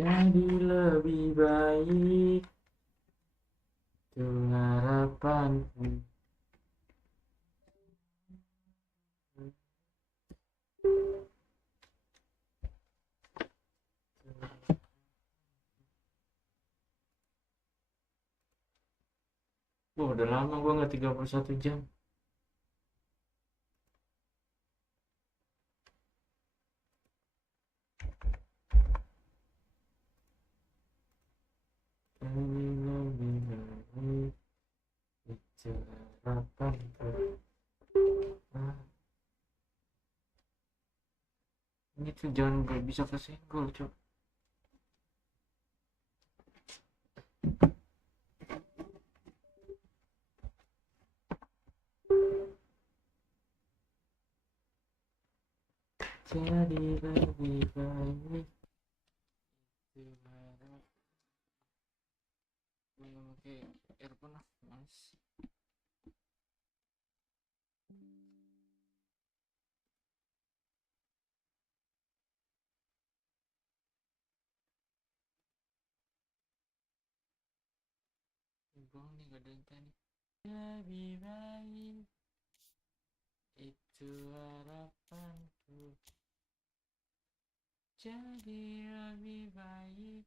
Jadi lebih baik, itu harapanku. Wah, udah lama gue nggak 31 jam. Jadi lebih baik, itu harapanku. Nah, ini tuh jangan gak bisa kesenggol, cok. Jadi lebih baik, itu harapanku. Gue nggak pakai earphone lah, males. Buang nih, gak ada yang tanya. Lebih baik, itu harapanku. Jadi lebih baik,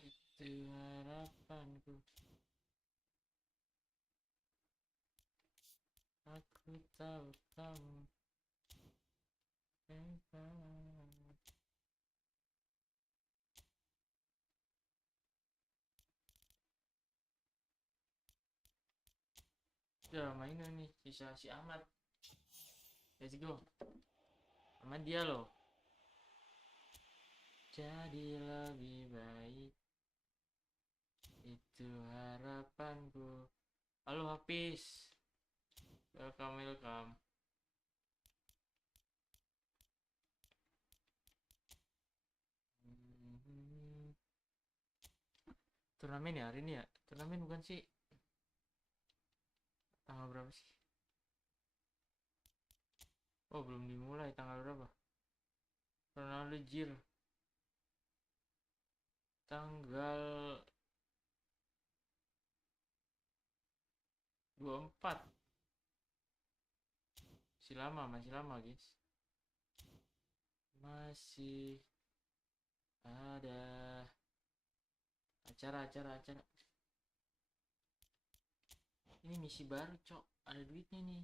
itu harapanku. Aku tahu kamu hebat. Ya mainan nih, sisa si Ahmad. Let's go. Sama dia loh. Jadi lebih baik, itu harapanku. Halo Hafiz. Welcome, welcome. Turnamen ya hari ini ya? Turnamen bukan sih? Tanggal berapa sih? Oh, belum dimulai. Tanggal berapa? Ronaldo Jir. Tanggal 24. Masih lama guys. Masih ada acara. Ini misi baru, cok. Ada duitnya nih.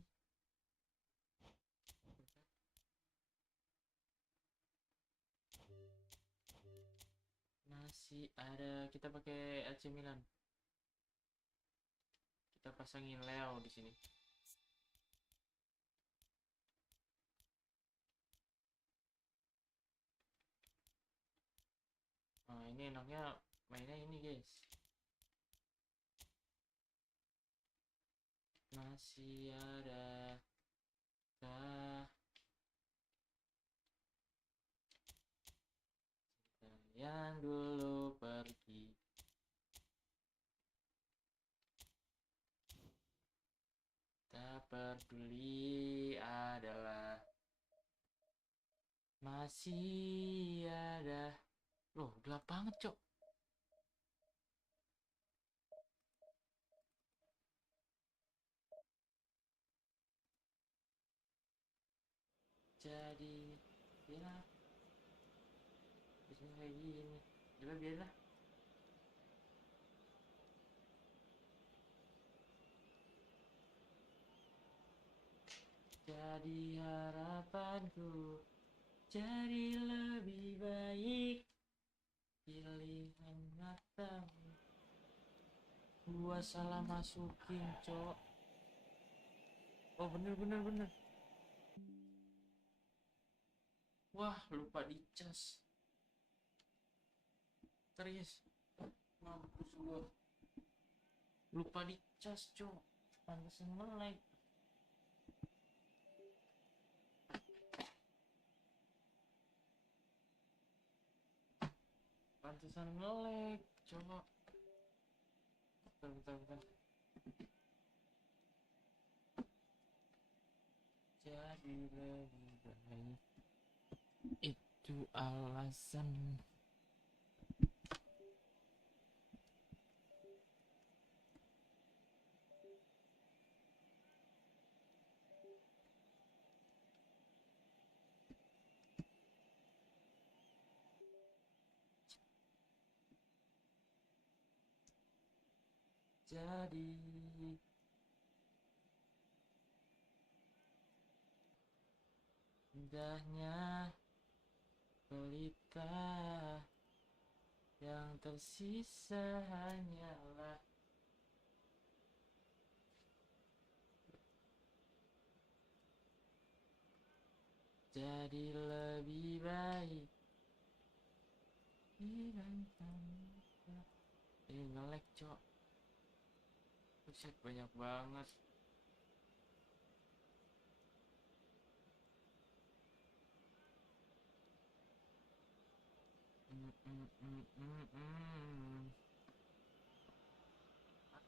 Masih ada, kita pakai AC Milan. Kita pasangin Leo di sini. Nah, ini enaknya mainnya ini, guys. Masih ada yang dulu pergi. Tak peduli adalah masih ada. Loh, gelap banget, cok. Jadi ya biasanya kayak gini. Biarlah. Jadi harapanku, jadi lebih baik, pilihan matamu. Gua salah masukin, cok. Oh, bener. Wah, lupa dicas. Terus mampus gua. Lupa dicas, cok. Pantesan melek. Coba. Bentar. Jadi lebih baik, itu alasan. Jadi indahnya pelita yang tersisa hanyalah jadi lebih baik nge-lag cok. Buset, banyak banget.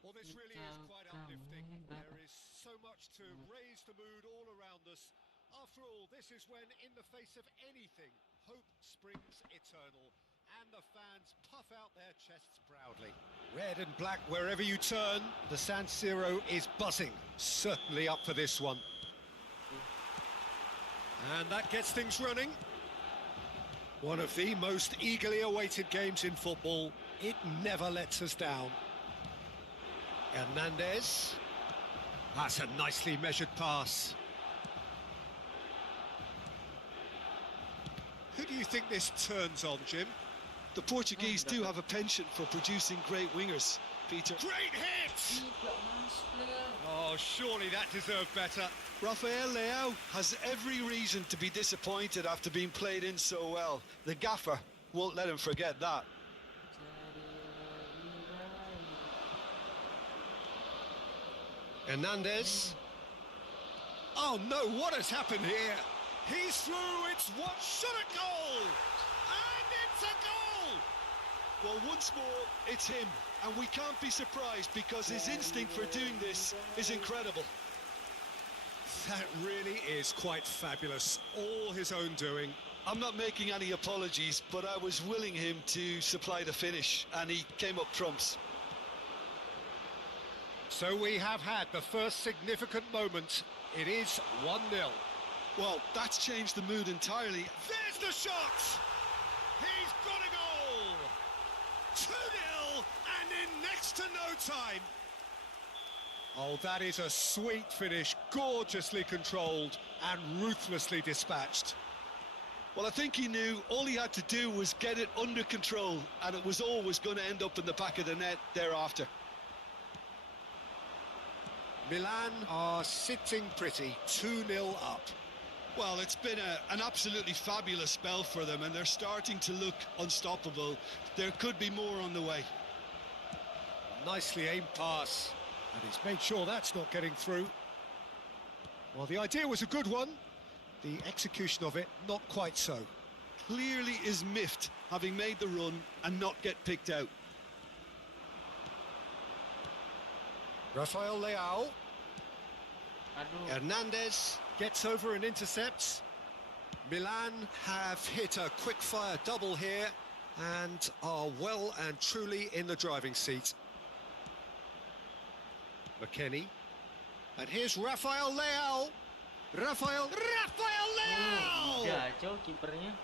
Well, this really is quite uplifting. There is so much to raise the mood all around us. After all, this is when, in the face of anything, hope springs eternal, and the fans puff out their chests proudly. Red and black wherever you turn, the San Siro is buzzing. Certainly up for this one. And that gets things running. One of the most eagerly awaited games in football. It never lets us down. Hernandez. That's a nicely measured pass. Who do you think this turns on, Jim? The Portuguese do have a penchant for producing great wingers, Peter. Great hit! Oh, surely that deserved better. Rafael Leao has every reason to be disappointed after being played in so well. The gaffer won't let him forget that. Hernandez. Oh no, what has happened here? He's through, it's what should a goal! And it's a goal! Well, once more, it's him, and we can't be surprised because his instinct for doing this is incredible. That really is quite fabulous, all his own doing. I'm not making any apologies, but I was willing him to supply the finish, and he came up trumps. So we have had the first significant moment. It is 1-0. Well, that's changed the mood entirely. There's the shot! He's got a goal! 2-0 and in next to no time. Oh, that is a sweet finish, gorgeously controlled and ruthlessly dispatched. Well, I think he knew all he had to do was get it under control, and it was always going to end up in the back of the net thereafter. Milan are sitting pretty, 2-0 up. Well, it's been an absolutely fabulous spell for them, and they're starting to look unstoppable. There could be more on the way. Nicely aimed pass, and he's made sure that's not getting through. Well, the idea was a good one. The execution of it, not quite so. Clearly is miffed, having made the run and not get picked out. Rafael Leao. Hernandez gets over and intercepts. Milan have hit a quick-fire double here and are well and truly in the driving seat. McKennie. And here's Rafael Leao. Rafael Leao! Kacau kipernya.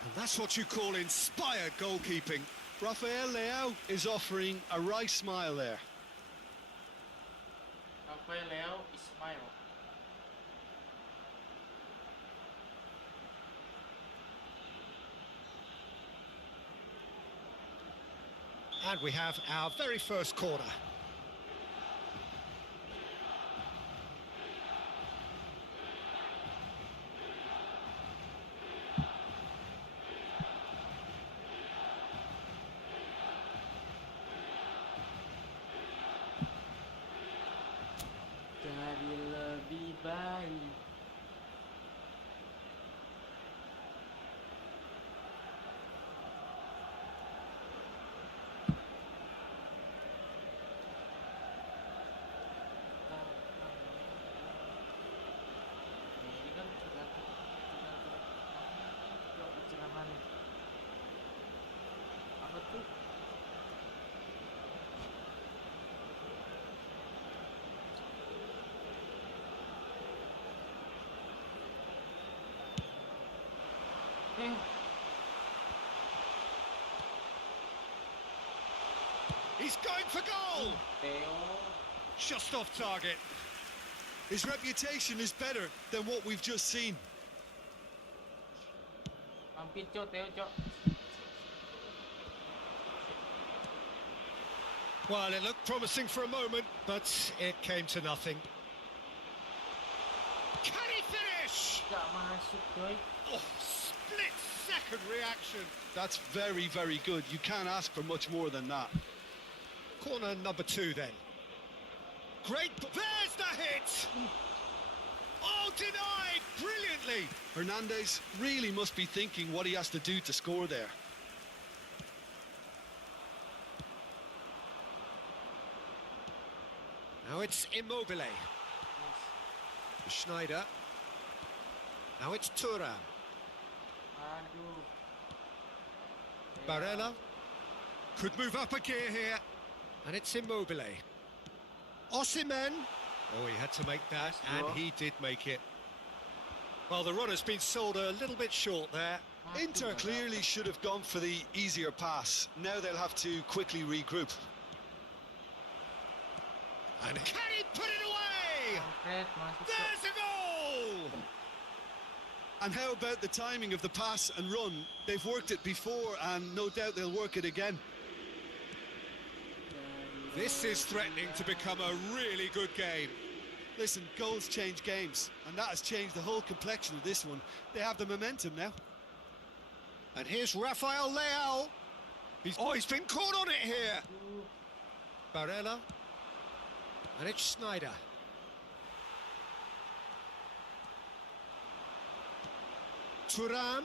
And that's what you call inspired goalkeeping. Rafael Leao is offering a wry smile there. Rafael Leao Ismail. And we have our very first corner. Jadi lebih baik. Apa tuh? Eh, He's going for goal! Theo. Just off target. His reputation is better than what we've just seen. Hampir, Cok. Theo, Cok. Well, it looked promising for a moment, but it came to nothing. Can he finish? Gak masuk, coy. Oh, split-second reaction. That's very, very good. You can't ask for much more than that. Corner number 2 then. Great, there's the hit! Oh, denied brilliantly! Hernandez really must be thinking what he has to do to score there. Now it's Immobile. Nice. Schneider. Now it's Thuram. Aduh. Barella. Could move up a gear here. And it's Immobile. Osimhen. Oh, he had to make that, and he did make it. Well, the run has been sold a little bit short there. Inter clearly should have gone for the easier pass. Now they'll have to quickly regroup. And can he put it away? Kampret, masuk, Cok. There's a goal! And how about the timing of the pass and run? They've worked it before, and no doubt they'll work it again. This is threatening to become a really good game. Listen, goals change games, and that has changed the whole complexion of this one. They have the momentum now. And here's Rafael Leao. He's been caught on it here. Barella. And it's Schneider. Thuram.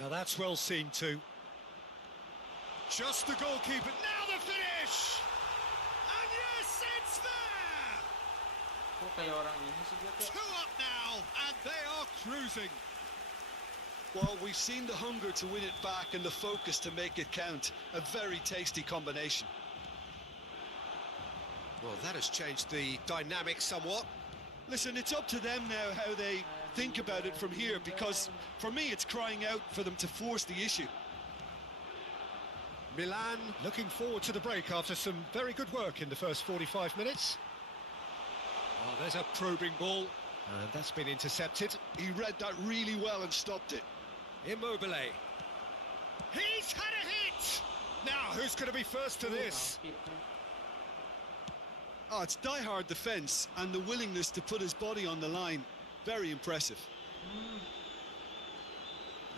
Now that's well seen too. Just the goalkeeper. Now the finish! And yes, it's there! Kok kayak orang ini sih dia, Cok? 2 up now, and they are cruising. Well, we've seen the hunger to win it back and the focus to make it count. A very tasty combination. Well, that has changed the dynamic somewhat. Listen, it's up to them now how they think about it from here, because for me it's crying out for them to force the issue. Milan looking forward to the break after some very good work in the first 45 minutes. Oh, there's a probing ball, and that's been intercepted. He read that really well and stopped it. Immobile. He's had a hit! Now, who's going to be first to this? Hampir, Cok. Oh, it's die-hard defence and the willingness to put his body on the line. Very impressive.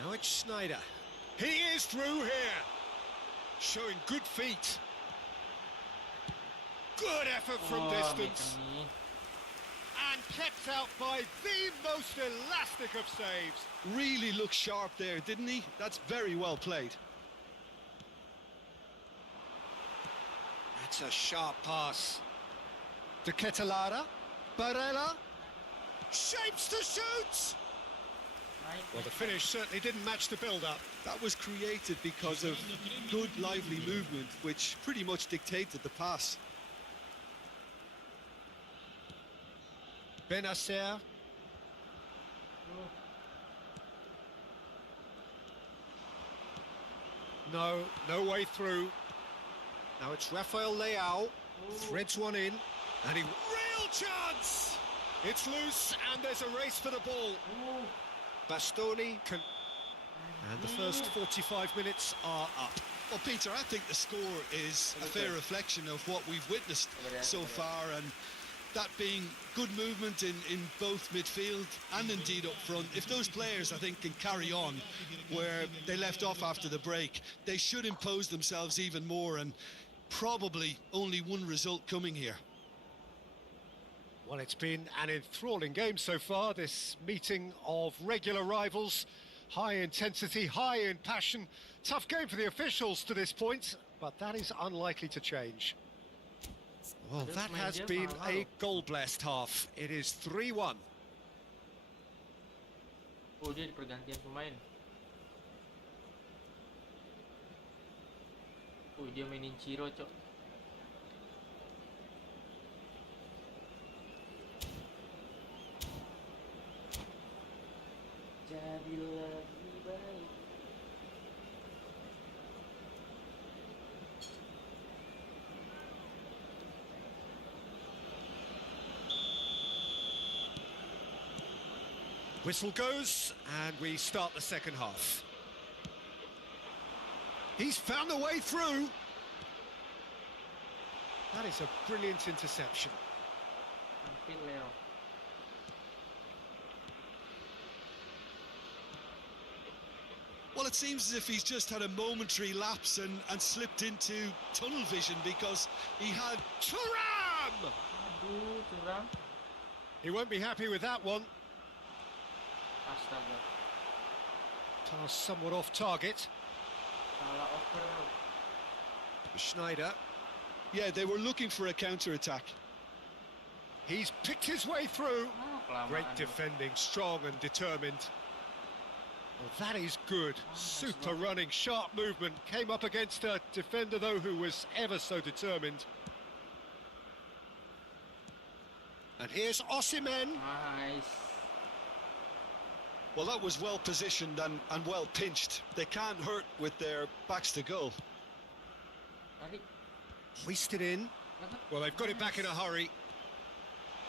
Now it's Schneider. He is through here. Showing good feet. Good effort from distance. Anthony. And kept out by the most elastic of saves. Really looked sharp there, didn't he? That's very well played. That's a sharp pass. De Ketelara. Barella. Shapes to shoot! Well, the finish certainly didn't match the build-up. That was created because of good, lively movement, which pretty much dictated the pass. Benacer. No way through. Now it's Rafael Leao. Threads one in. And he... Real chance! It's loose, and there's a race for the ball. Bastoni can... And the first 45 minutes are up. Well, Peter, I think the score is a fair reflection of what we've witnessed so far, and that being good movement in both midfield and indeed up front. If those players, I think, can carry on where they left off after the break, they should impose themselves even more, and probably only one result coming here. Well, it's been an enthralling game so far, this meeting of regular rivals. High intensity, high in passion. Tough game for the officials to this point, but that is unlikely to change. Well, that has been a goal-blessed half. It is 3-1. Oh, dia di pergantian pemain. Dia mainin Ciro, cok. Jadi lebih baik. Whistle goes, and we start the second half. He's found a way through. That is a brilliant interception. Hampir Leo. Well, it seems as if he's just had a momentary lapse and slipped into tunnel vision because he had Thuram! Aduh, curang. He won't be happy with that one. Astaga. Pass somewhat off target. Salah over. Schneider. Yeah, they were looking for a counter-attack. He's picked his way through. Kelamaan. Great defending, strong and determined. Well, that is good. Super running, sharp movement. Came up against a defender, though, who was ever so determined. And here's Osimhen. Nice. Well, that was well positioned and well pinched. They can't hurt with their backs to goal. Tarik. Hoisted in. Dapat. Well, they've got it back in a hurry.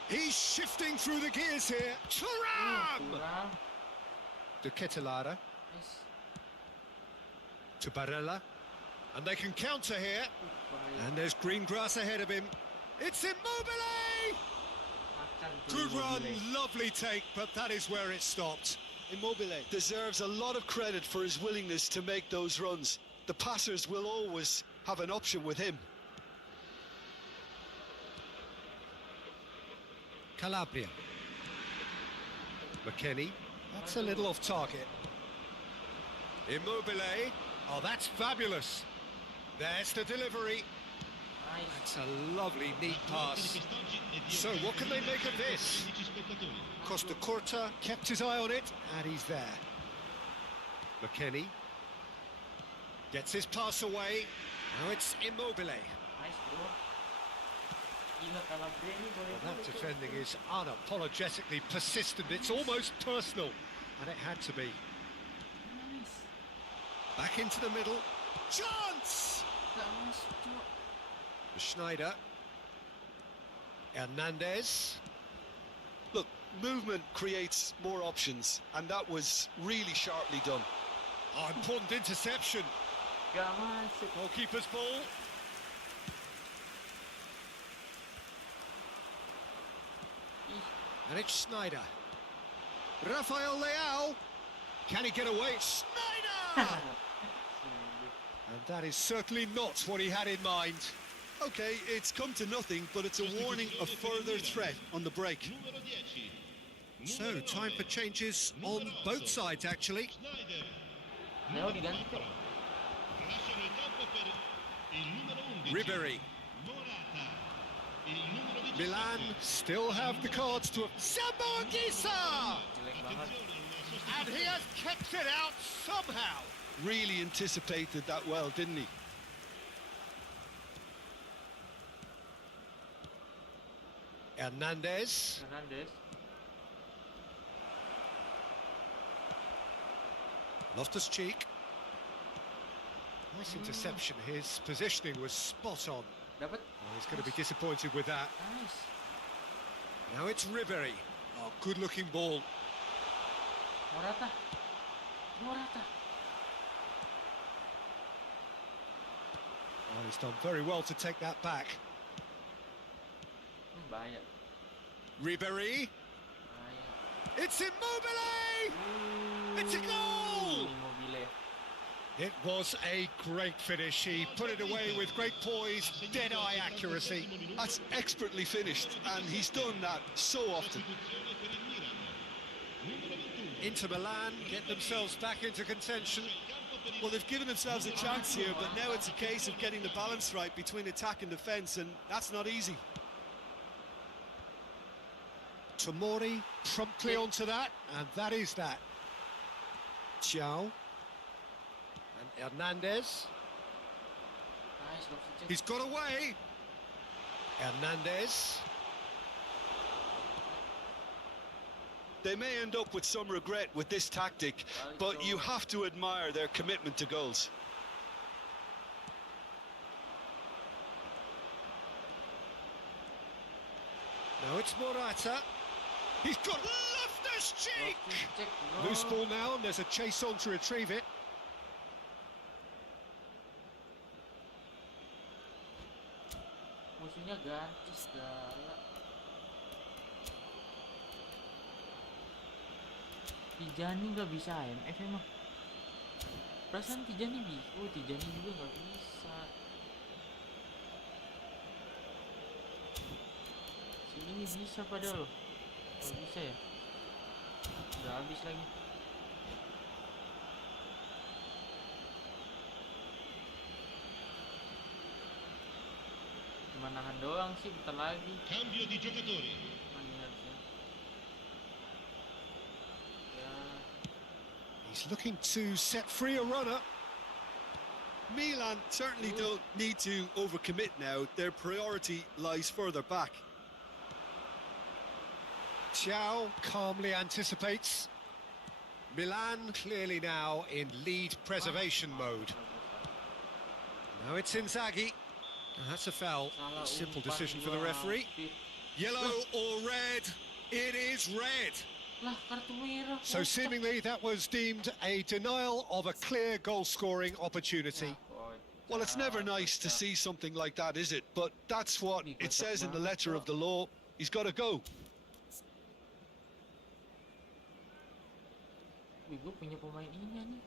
He's shifting through the gears here. Thuram! Curang. De Ketelare Nice. to Barella. And they can counter here. Bahaya. And there's green grass ahead of him. It's Immobile! Makan Good dulu run, Immobile. lovely take, but that is where it stopped. Immobile deserves a lot of credit for his willingness to make those runs. The passers will always have an option with him. Calabria. McKennie. That's a little off target. Immobile. Oh, that's fabulous. There's the delivery. Nice. It's a lovely, neat pass. So what can they make of this? Costa Curta kept his eye on it, and he's there. McKennie gets his pass away. Now it's Immobile. Nice, bro. Gila Calabria ni boleh Well, that gol, cok. defending is unapologetically persistent. It's almost personal, and it had to be. Nice. Back into the middle. Chance! Tak masuk, cok. Schneider. Hernandez. Look, movement creates more options, and that was really sharply done. Oh, important interception. Gak masuk. Goalkeeper's ball. Ih, And it's Schneider. Rafael Leao. Can he get away? Schneider! And that is certainly not what he had in mind. Okay, it's come to nothing, but it's a warning of further threat on the break. So, time for changes on both sides, actually. Leo diganti, cok. Ribery. Milan still have the cards to... Sambuguesa! Jelek banget. And he has kept it out somehow. Really anticipated that well, didn't he? Hernandez. Hernandez. Loftus-Cheek. Nice interception. His positioning was spot on. Dapat. Oh, he's going to be disappointed with that. Nice. Now it's Ribery. Oh, good-looking ball. Morata. Morata. Oh, he's done very well to take that back. Bahaya. Ribery. Bahaya. It's Immobile! It's a goal! Immobile. It was a great finish. He put it away with great poise, dead-eye accuracy. That's expertly finished, and he's done that so often. Inter Milan get themselves back into contention. Well, they've given themselves a chance here, but now it's a case of getting the balance right between attack and defence, and that's not easy. Tomori promptly onto that, and that is that. Xiao. And Hernandez. Nice, Loftus-Cheek. He's got away. Hernandez. They may end up with some regret with this tactic, but you have to admire their commitment to goals. Now it's Morata. He's got Loftus-Cheek. Loftus-Cheek, bro. Loose ball now, and there's a chase on to retrieve it. Musuhnya ganti segala. Tijani nggak bisa AMF emang. Perasaan Tijani bisa. Oh, Tijani juga nggak bisa. Si ini bisa padahal loh. Oh, bisa ya. Udah habis lagi. Cuma nahan doang sih, bentar lagi. Cambio di giocatori. Ini harusnya. Ya. He's looking to set free a runner. Milan certainly don't need to overcommit now. Their priority lies further back. Thiaw calmly anticipates. Milan clearly now in lead preservation mode. Now it's Inzaghi. And that's a foul. Salah Simple umpan decision for the gua referee. hampir. Yellow or red? It is red. Lah, kartu merah. So kocak. seemingly that was deemed a denial of a clear goal-scoring opportunity. Well, it's never nice to see something like that, is it? But that's what it says in the letter of the law. He's got to go. Wih, gue punya pemain ini nih.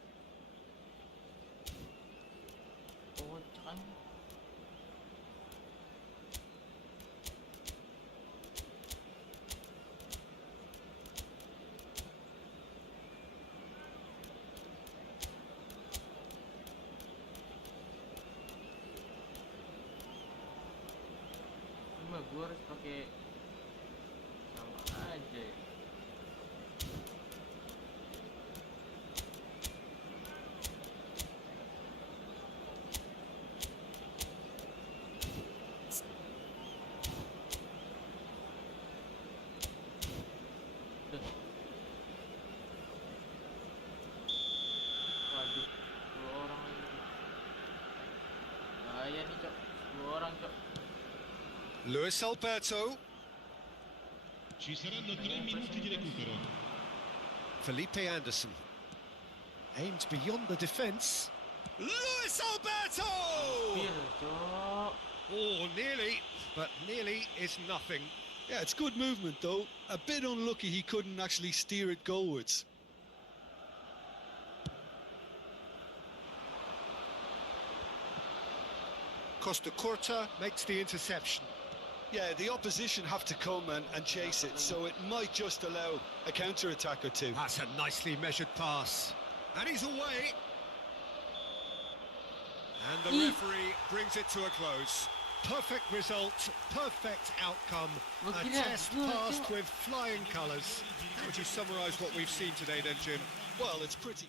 Kocak aja. Cuma gue harus pakai sama aja ya. Waduh, 10 orang lagi. Bahaya nih, Cok. 10 orang, Cok. Luis Alberto. Ci saranno 3 minuti di recupero. Felipe Anderson. Aimed beyond the defence. Luis Alberto! Hampir, Cok. Oh, nearly, but nearly is nothing. Yeah, it's good movement, though. A bit unlucky he couldn't actually steer it goalwards. Costa Curta makes the interception. Yeah, the opposition have to come and chase it, so it might just allow a counter-attack or two. That's a nicely measured pass. And he's away. And the referee brings it to a close. Perfect result, perfect outcome. A test passed with flying colours. How would you summarise what we've seen today then, Jim? Well, it's pretty...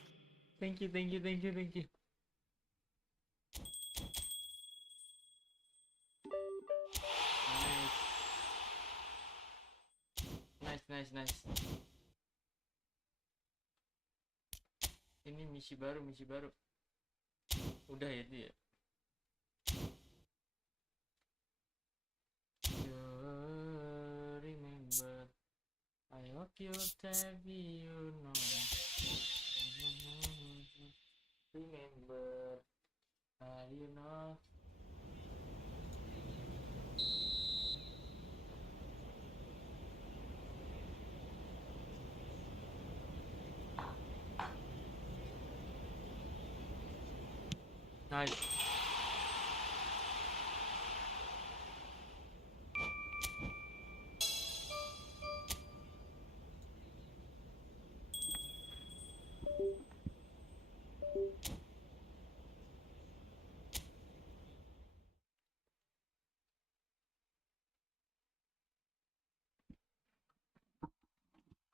Thank you, thank you, thank you, thank you. Nice, nice. Ini misi baru, misi baru. Udah ya dia. You remember, I hope you're happy, you know. Remember, you know. Nice.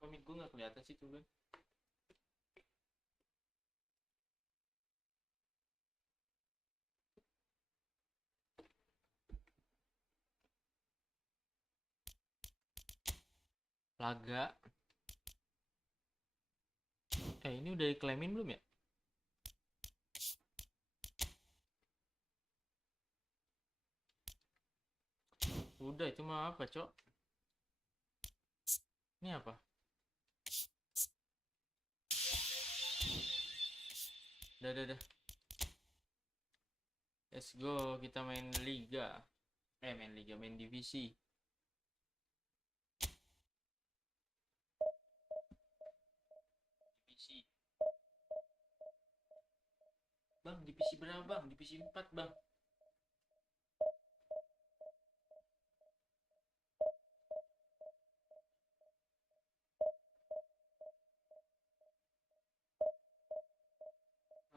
Komik gue nggak kelihatan sih tuh kan. Laga. Ini udah diklaimin belum ya? Udah, cuma apa, Cok? Ini apa? Udah. Let's go, kita main liga. Main divisi. Bang, divisi berapa, Bang? Divisi 4, Bang.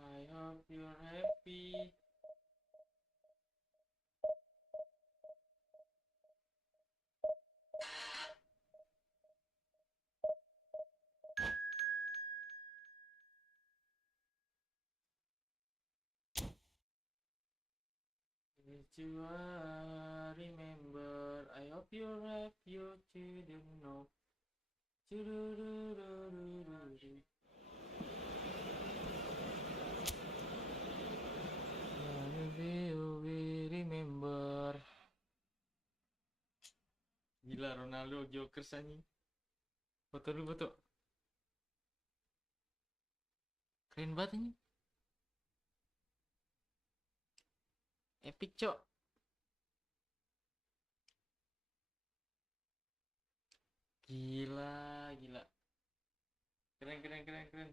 I hope you're happy. You remember, I hope you're happy, you didn't know. We remember. Gila, Ronaldo Jokers anjing. Foto dulu, foto. Keren banget ini. Epic, Cok. Gila. Keren.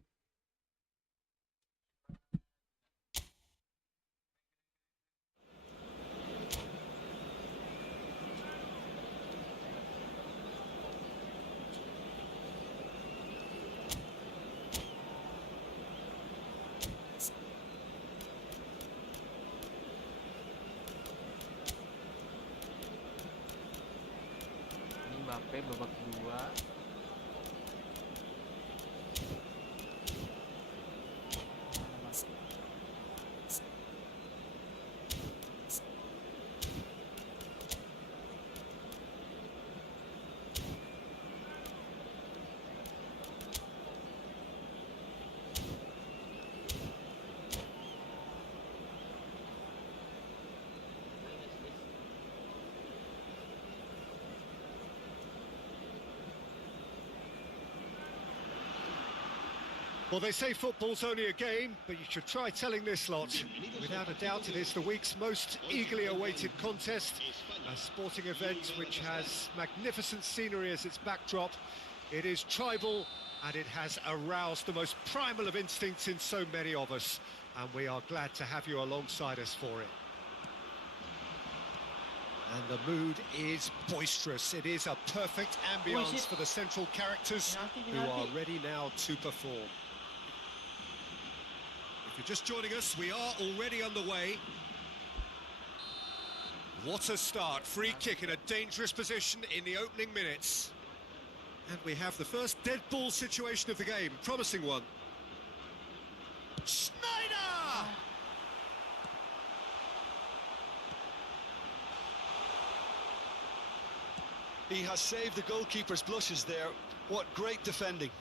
Ini Mbappe babak kedua. Well, they say football's only a game, but you should try telling this lot. Without a doubt, it is the week's most eagerly awaited contest, a sporting event which has magnificent scenery as its backdrop. It is tribal, and it has aroused the most primal of instincts in so many of us, and we are glad to have you alongside us for it. And the mood is boisterous. It is a perfect ambience for the central characters who are ready now to perform. If you're just joining us, we are already underway. What a start. Free kick in a dangerous position in the opening minutes. And we have the first dead ball situation of the game. Promising one. Schneider! He has saved the goalkeeper's blushes there. What great defending.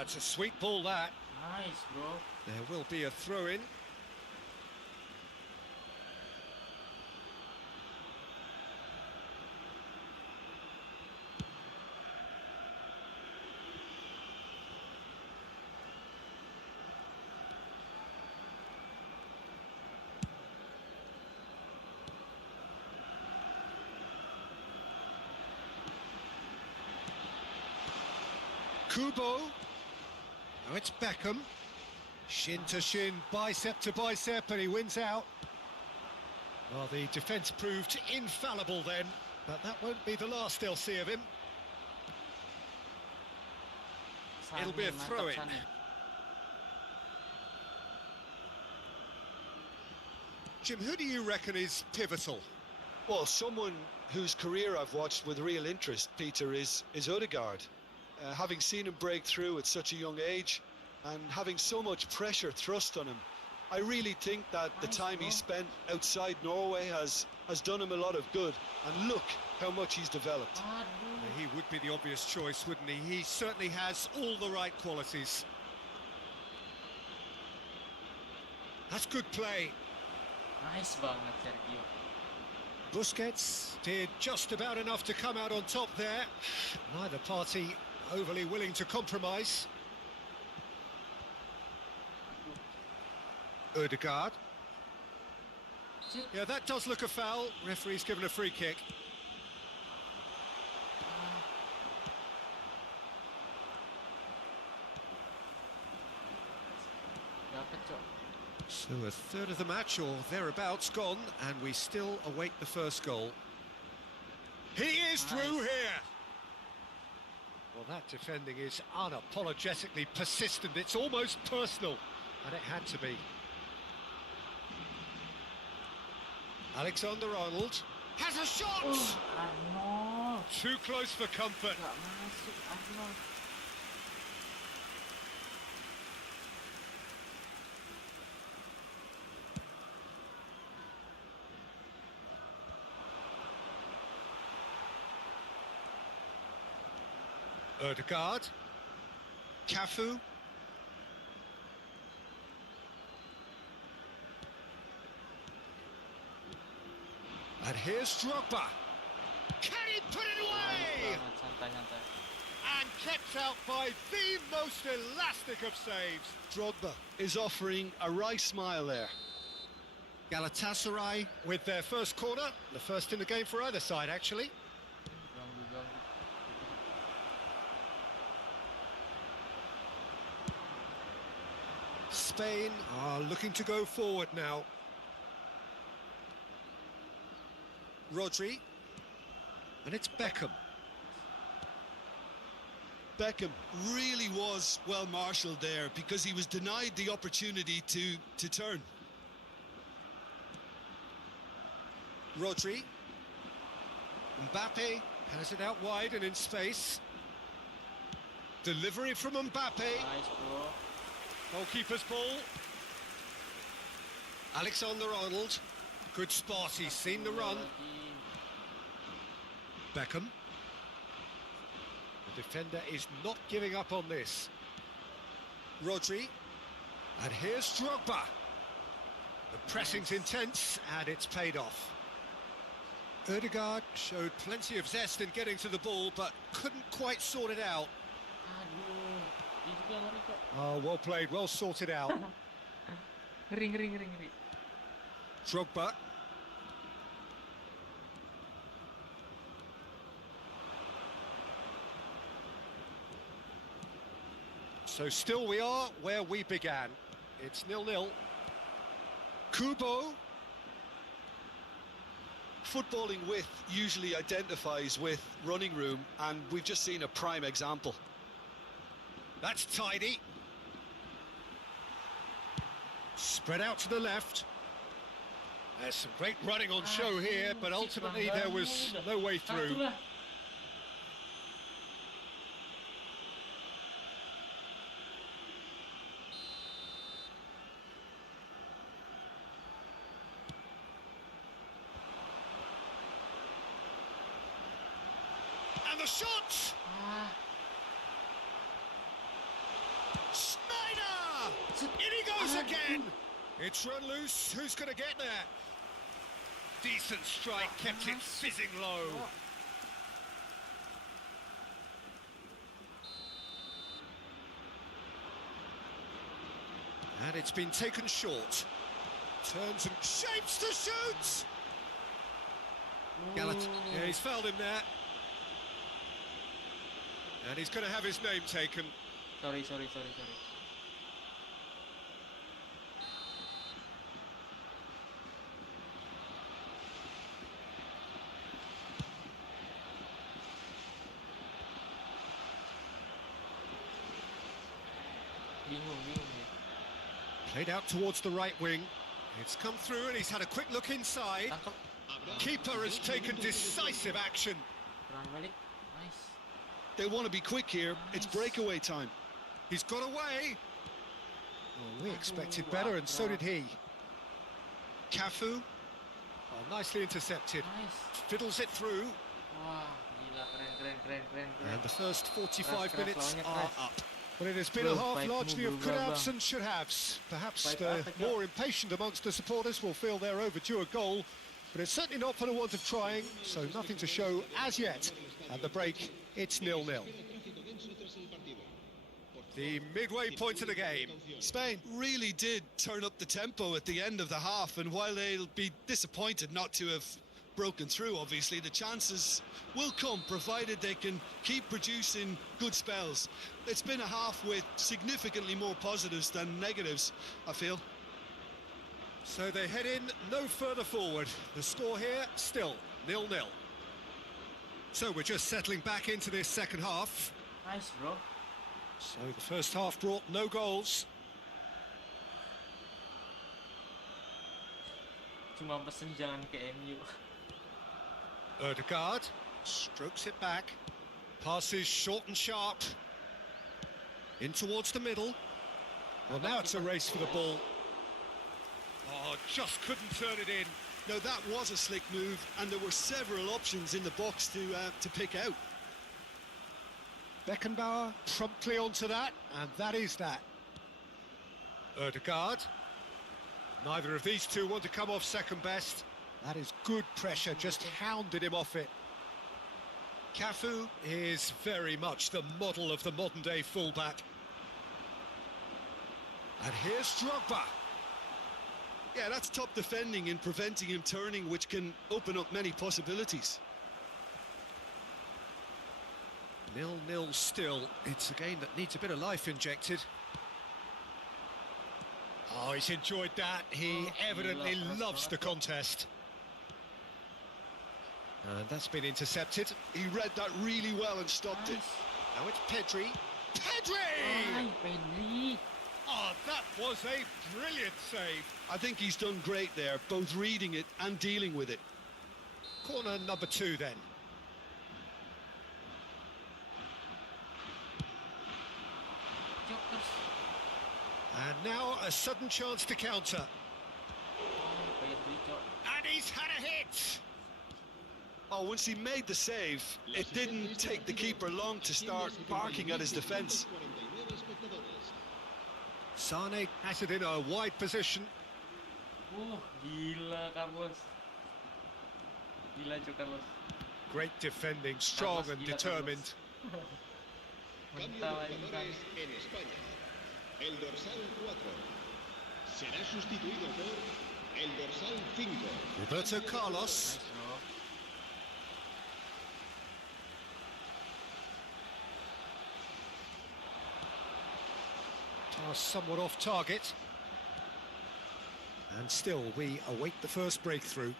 It's a sweet ball, that. Nice, bro. There will be a throw-in. Kubo. Now it's Beckham. Shin to shin, bicep to bicep, and he wins out. Well, the defence proved infallible then, but that won't be the last they'll see of him. It'll be a throw-in. Jim, who do you reckon is pivotal? Well, someone whose career I've watched with real interest, Peter, is Odegaard. Having seen him break through at such a young age and having so much pressure thrust on him, I really think that the time he spent outside Norway has done him a lot of good. And look how much he's developed. Aduh. He would be the obvious choice, wouldn't he? He certainly has all the right qualities. That's good play. Nice banget Sergio. Busquets did just about enough to come out on top there. Neither party overly willing to compromise. Ødegaard. Shit. Yeah, that does look a foul. Referee's given a free kick. Dapat cok. So a third of the match or thereabouts gone, and we still await the first goal. He is through Nice. here. Well, that defending is unapologetically persistent. It's almost personal, and it had to be. Alexander-Arnold has a shot! Arnold. Too close for comfort. Gak masuk Arnold. Ødegaard. Cafu. And here's Drogba. Can he put it away? Banget, santai-santai. And kept out by the most elastic of saves. Drogba is offering a wry smile there. Galatasaray with their first corner. The first in the game for either side, actually. Ganggu. Spain are looking to go forward now. Rodri. And it's Beckham. Beckham really was well marshalled there because he was denied the opportunity to turn. Rodri. Mbappe has it out wide and in space. Delivery from Mbappe. Nice bro. Goalkeeper's ball. Alexander-Arnold. Good spot, he's seen the run. Beckham. The defender is not giving up on this. Rodri. And here's Drogba. The pressing's intense and it's paid off. Ødegaard showed plenty of zest in getting to the ball but couldn't quite sort it out. Aduh. Dia juga ngeri kok. Oh, well played, well sorted out. Ngeri. Drogba. So still we are where we began. It's 0-0. Kubo. Footballing width usually identifies with running room, and we've just seen a prime example. That's tidy. Spread out to the left. There's some great running on show here, but ultimately there was no way through. Satu lah. And the shot! Ah, Snyder! In he goes again! It's run loose, who's going to get there? Decent strike, kept it fizzing low. And it's been taken short. Turns and shapes to shoot! Yeah, he's fouled him there. And he's going to have his name taken. Sorry. Bingung dia. Played out towards the right wing. It's come through and he's had a quick look inside. Tangkap. Keeper has taken decisive action. Kurang balik. Nice. They want to be quick here. It's breakaway time. He's got away. Oh, we expected better and so did he. Cafu. Oh, nicely intercepted. Nice. Fiddles it through. Wah, gila, keren. And the first 45 Keras, minutes lawannya are keras. up. Well, it has been a Bro, half fight largely move, of bro, could-haves bro. and should-haves. Perhaps Fight the attack, more impatient amongst the supporters will feel they're overdue a goal, but it's certainly not for the want of trying, so nothing to show as yet. At the break, it's 0-0. The midway point of the game. Spain really did turn up the tempo at the end of the half, and while they'll be disappointed not to have broken through, obviously, the chances will come, provided they can keep producing good spells. It's been a half with significantly more positives than negatives, I feel. So they head in no further forward. The score here, still 0-0. So we're just settling back into this second half. Nice, bro. So the first half brought no goals. Cuma pesen jangan ke MU. Ødegaard strokes it back. Passes short and sharp. In towards the middle. Well, now it's a race for the ball. Oh, just couldn't turn it in. Now, that was a slick move, and there were several options in the box to pick out. Beckenbauer promptly onto that, and that is that. Ødegaard. Neither of these two want to come off second best. That is good pressure, just hounded him off it. Cafu is very much the model of the modern-day fullback. And here's Drogba. Yeah, that's top defending in preventing him turning, which can open up many possibilities. 0-0 still. It's a game that needs a bit of life injected. Oh, he's enjoyed that. He evidently loves the contest. And that's been intercepted. He read that really well and stopped it. Nice. Now it's Pedri. Pedri! Ay, Pedri. Oh, that was a brilliant save. I think he's done great there, both reading it and dealing with it. Corner number 2 then. Jokers. And now a sudden chance to counter. Pedri, cok. And he's had a hit. Oh, once he made the save, it didn't take the keeper long to start barking at his defence. Sane has it in a wide position. Gila, Carlos. Gila, cok, Carlos. Great defending, strong and determined. Mental ahí, Carlos. En España, el dorsal 4 será sustituido por el dorsal 5. Roberto Carlos. Nice, bro. Pass somewhat off target. And still we await the first breakthrough.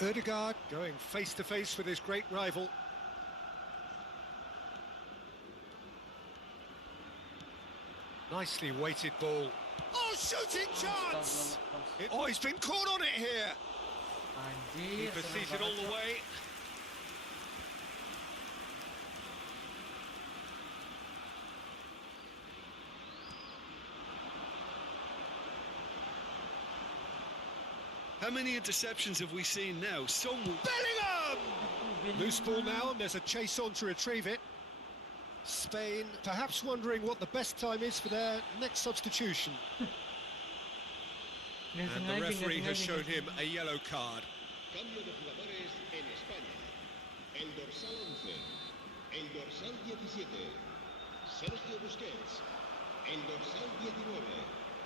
Ødegaard going face to face with his great rival. Nicely weighted ball. Oh, shooting chance! Oh, he's been caught on it here. Anjir, Keeper serem sees it banget, all the Cok. way. How many interceptions have we seen now? Bellingham! Loose ball now, and there's a chase on to retrieve it. Spain perhaps wondering what the best time is for their next substitution. Nggak And the sengaja, referee nggak has sengaja, shown nggak him a yellow card. Cambio de jugadores en España. El dorsal 11, el dorsal 17, Sergio Busquets, el dorsal 19.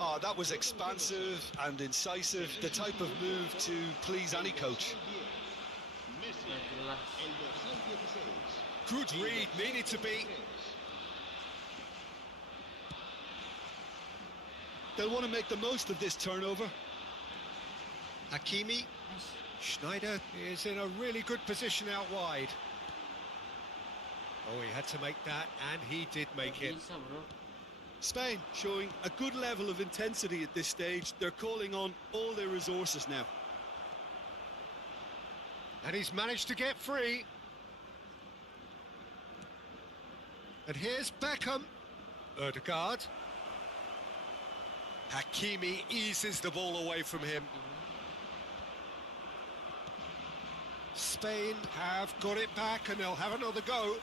Oh, that was expansive and incisive, the type of move to please any coach. Messi, Nggak jelas. el dorsal 16. Good read, needed to be. They'll want to make the most of this turnover. Hakimi. Nice. Schneider is in a really good position out wide. Oh, he had to make that, and he did make it. Bisa, bro. Spain showing a good level of intensity at this stage. They're calling on all their resources now. And he's managed to get free. And here's Beckham. Ødegaard. Hakimi eases the ball away from him. Spain have got it back and they'll have another go.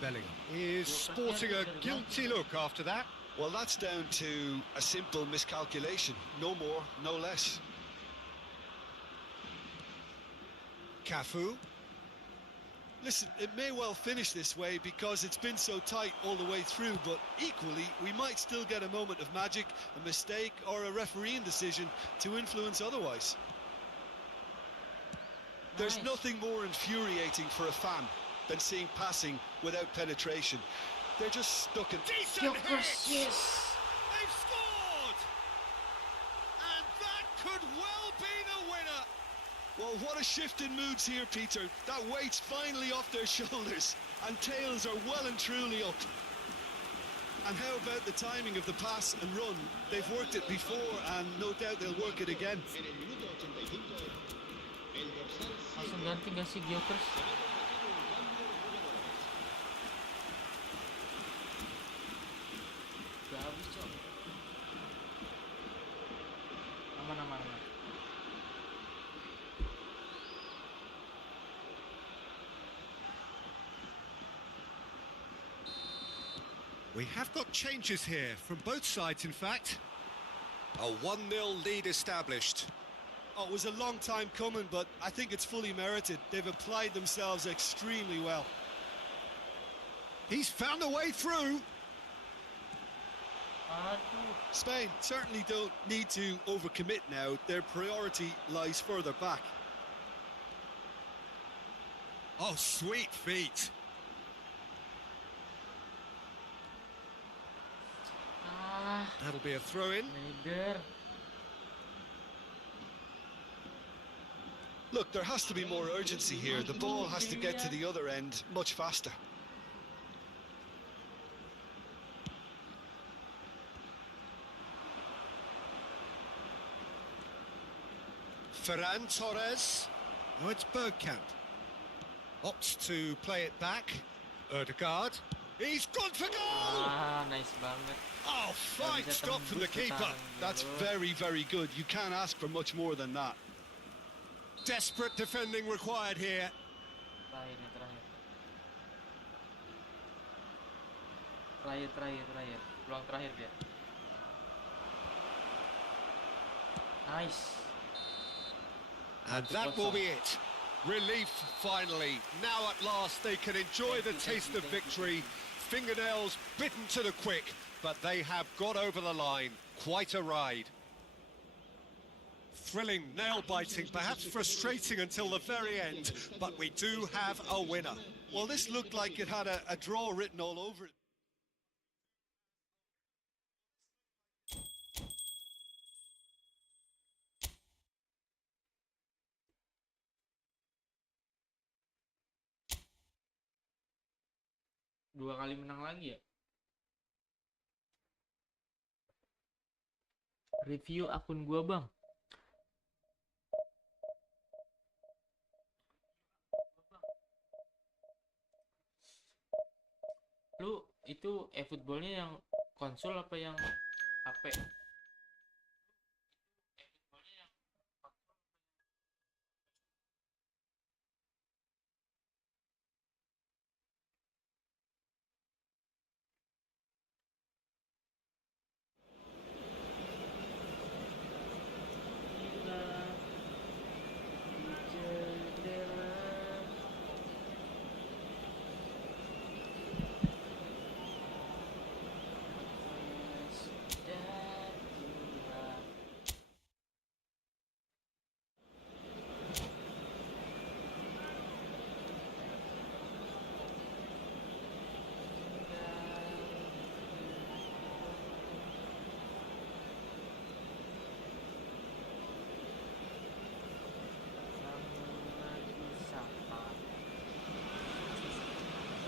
Bellingham is sporting a guilty look after that. Well, that's down to a simple miscalculation. No more, no less. Cafu. Listen, it may well finish this way because it's been so tight all the way through, but equally, we might still get a moment of magic, a mistake, or a refereeing decision to influence otherwise. There's nothing more infuriating for a fan than seeing passing without penetration. They're just stuck in... Decent hit! Yes. They've scored! And that could well be the winner! Well, what a shift in moods here, Peter. That weight's finally off their shoulders, and tails are well and truly up. And how about the timing of the pass and run? They've worked it before, and no doubt they'll work it again. En el minuto 85, el dorsal Langsung 7 ganti gak sih Gyökeres? Udah habis, Cok. Aman, aman, aman. We have got changes here, from both sides in fact. A 1-0 lead established. Oh, it was a long time coming, but I think it's fully merited. They've applied themselves extremely well. He's found a way through. Aduh. Spain certainly don't need to overcommit now. Their priority lies further back. Oh, sweet feet. That'll be a throw-in. Leader. Look, there has to be more urgency here. The ball has to get to the other end much faster. Ferran Torres. Oh, it's Bergkamp. Opts to play it back. Ødegaard. He's gone for goal! Nice banget. Oh, fine Bisa stop from the tembus ke keeper. tangan That's dulu. very, very good. You can't ask for much more than that. Desperate defending required here. Terakhir nih, terakhir. Peluang terakhir dia. Nice. And that will be it. Relief finally. Now at last they can enjoy the taste of victory. Fingernails bitten to the quick, but they have got over the line. Quite a ride. Thrilling, nail-biting, perhaps frustrating until the very end, but we do have a winner. Well, this looked like it had a draw written all over it. Dua kali menang lagi ya. Review akun gua, Bang. Lu itu eFootballnya yang konsol apa yang HP?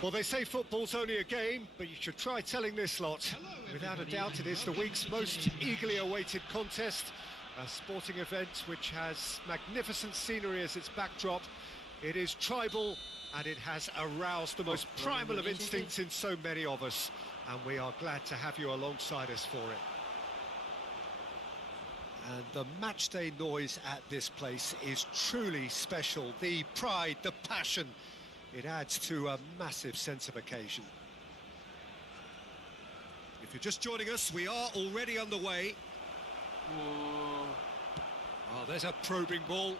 Well, they say football's only a game, but you should try telling this lot. Without a doubt, it is the week's most eagerly awaited contest, a sporting event which has magnificent scenery as its backdrop. It is tribal, and it has aroused the most primal of instincts in so many of us, and we are glad to have you alongside us for it. And the matchday noise at this place is truly special. The pride, the passion, it adds to a massive sense of occasion. If you're just joining us, we are already underway. Wow. Oh, there's a probing ball.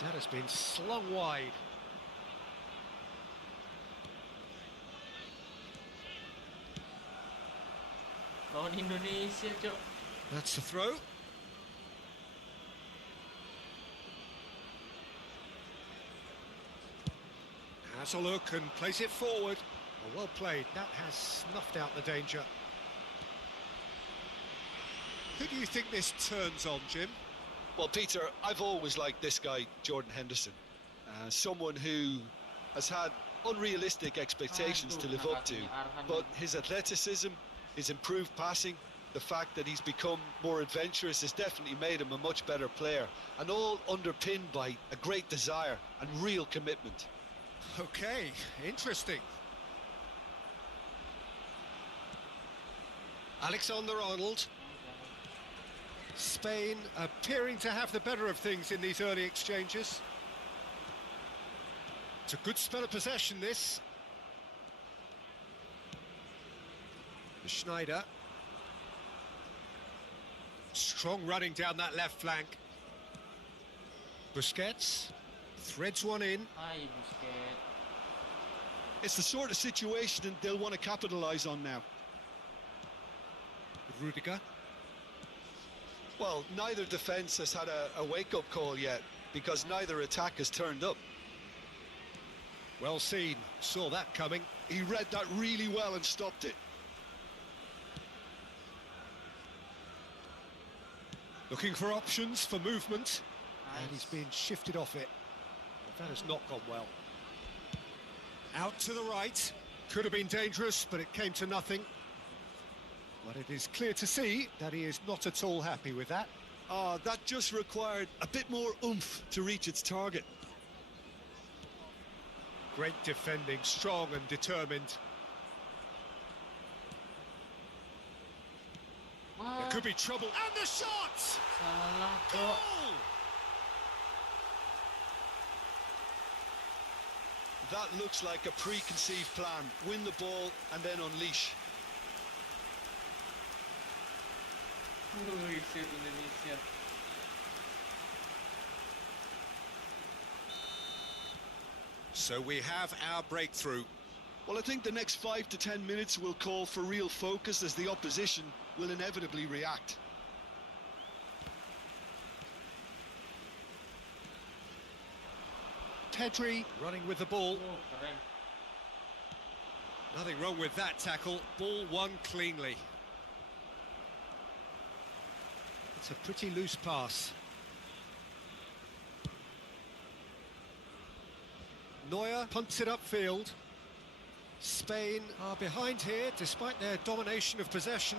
That has been slung wide. Lawan Indonesia, Cok. That's the throw. Has a look and plays it forward. Oh, well played. That has snuffed out the danger. Who do you think this turns on, Jim? Well, Peter, I've always liked this guy, Jordan Henderson. Someone who has had unrealistic expectations to live up to. But his athleticism, his improved passing, the fact that he's become more adventurous has definitely made him a much better player. And all underpinned by a great desire and real commitment. Okay, interesting. Alexander-Arnold. Spain appearing to have the better of things in these early exchanges. It's a good spell of possession, this. Schneider. Strong running down that left flank. Busquets threads one in. Ay, Busquets. It's the sort of situation they'll want to capitalise on now. Rudiger. Well, neither defence has had a wake-up call yet, because neither attack has turned up. Well seen, saw that coming. He read that really well and stopped it. Looking for options for movement. Nice. And he's being shifted off it. That has not gone well. Out to the right. Could have been dangerous, but it came to nothing. But it is clear to see that he is not at all happy with that. That just required a bit more oomph to reach its target. Great defending, strong and determined. There Wah, could be trouble. And the shot! salah, Cok. Goal! That looks like a preconceived plan. Win the ball and then unleash. Buset, Indonesia. So we have our breakthrough. Well, I think the next 5 to 10 minutes will call for real focus, as the opposition will inevitably react. Pedri running with the ball. Oh, keren. Nothing wrong with that tackle. Ball won cleanly. It's a pretty loose pass. Neuer punts it upfield. Spain are behind here despite their domination of possession.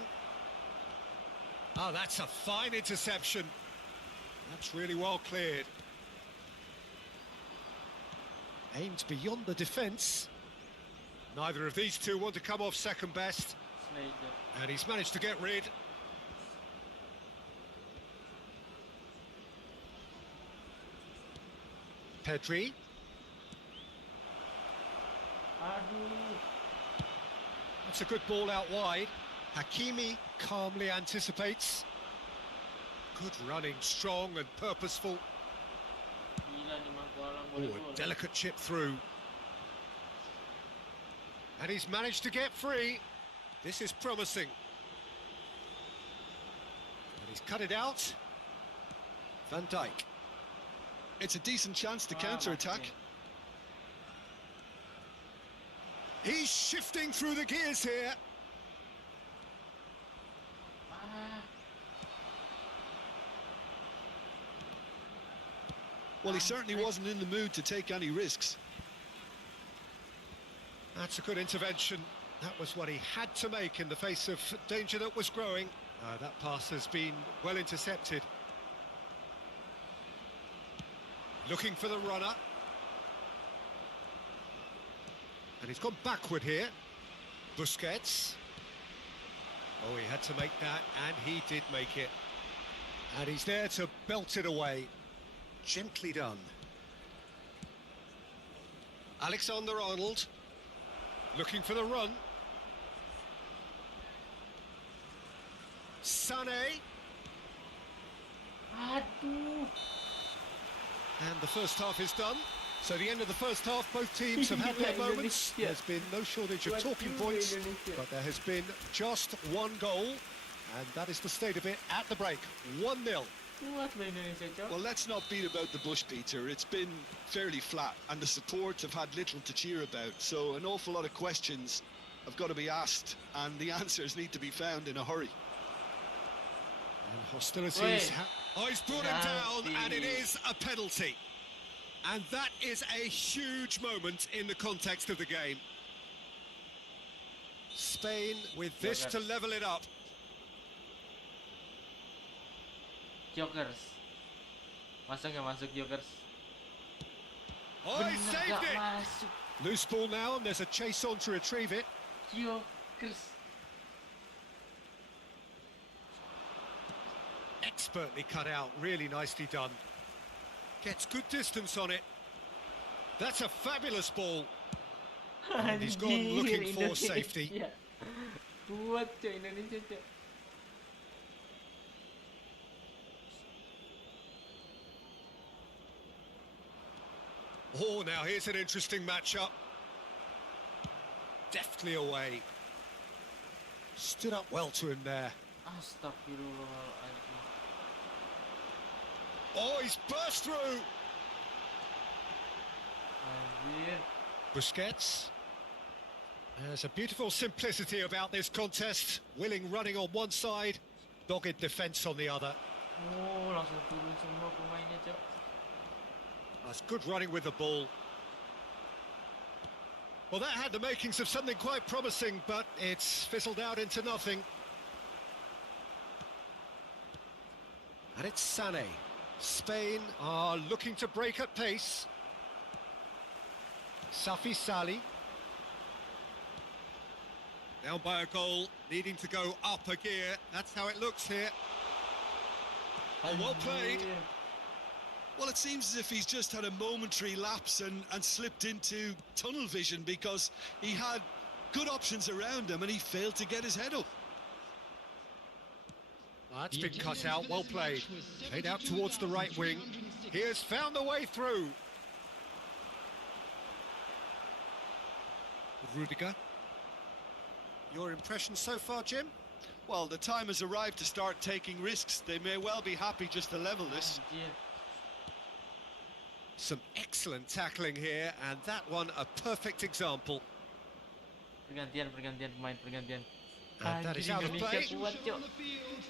Oh, that's a fine interception. That's really well cleared. Aimed beyond the defence. Neither of these two want to come off second best. Sneijder. And he's managed to get rid. Pedri. Aduh. That's a good ball out wide. Hakimi calmly anticipates. Good running, strong and purposeful. Gila nih Mangkualam Oh, boleh a gol. delicate chip through. And he's managed to get free. This is promising. And he's cut it out. Van Dijk. It's a decent chance to Ah, counter-attack. makin. He's shifting through the gears here. Ah, Well, he certainly wasn't in the mood to take any risks. That's a good intervention. That was what he had to make in the face of danger that was growing. That pass has been well intercepted. Looking for the runner. And he's gone backward here. Busquets. Oh, he had to make that, and he did make it. And he's there to belt it away. Gently done. Alexander-Arnold. Looking for the run. Sané. Aduh. And the first half is done. So the end of the first half, both teams have had their moments. Indonesia. There's been no shortage of talking points, but there has been just one goal, and that is the state of it at the break. 1-0. Kuat loh Indonesia, Cok. Well, let's not beat about the bush, Peter. It's been fairly flat, and the support have had little to cheer about. So an awful lot of questions have got to be asked, and the answers need to be found in a hurry. And hostilities. Wait. Oh, he's brought him down, Penalty. and it is a penalty. And that is a huge moment in the context of the game. Spain with this to level it up. Jokers. Masuk nggak masuk Jokers? Oh, he Bener saved nggak it! masuk Loose ball now, and there's a chase on to retrieve it. Jokers. Expertly cut out, really nicely done. Gets good distance on it. That's a fabulous ball. And he's gone Anjir, looking for Indonesia. safety. Kuat Cok Indonesia, Cok. Oh, now here's an interesting matchup. Deftly away. Stood up well to him there. Astagfirullahaladzim. Oh, he's burst through. Anjir. Busquets. There's a beautiful simplicity about this contest. Willing running on one side, dogged defence on the other. Oh, langsung turun semua pemainnya, Cok. That's good running with the ball. Well, that had the makings of something quite promising, but it's fizzled out into nothing. And it's Sané. Spain are looking to break at pace. Safi Sali. Down by a goal, needing to go up a gear. That's how it looks here. Oh, well played. Anjir. Well, it seems as if he's just had a momentary lapse and slipped into tunnel vision, because he had good options around him and he failed to get his head up. That's been cut out, well played. Played out towards the right wing. He has found the way through. Rudiger. Your impression so far, Jim? Well, the time has arrived to start taking risks. They may well be happy just to level this. Anjir. Some excellent tackling here, and that one a perfect example. Pergantian pemain pergantian. And that is Anjir, out of Indonesia play. kuat, Cok. On the field,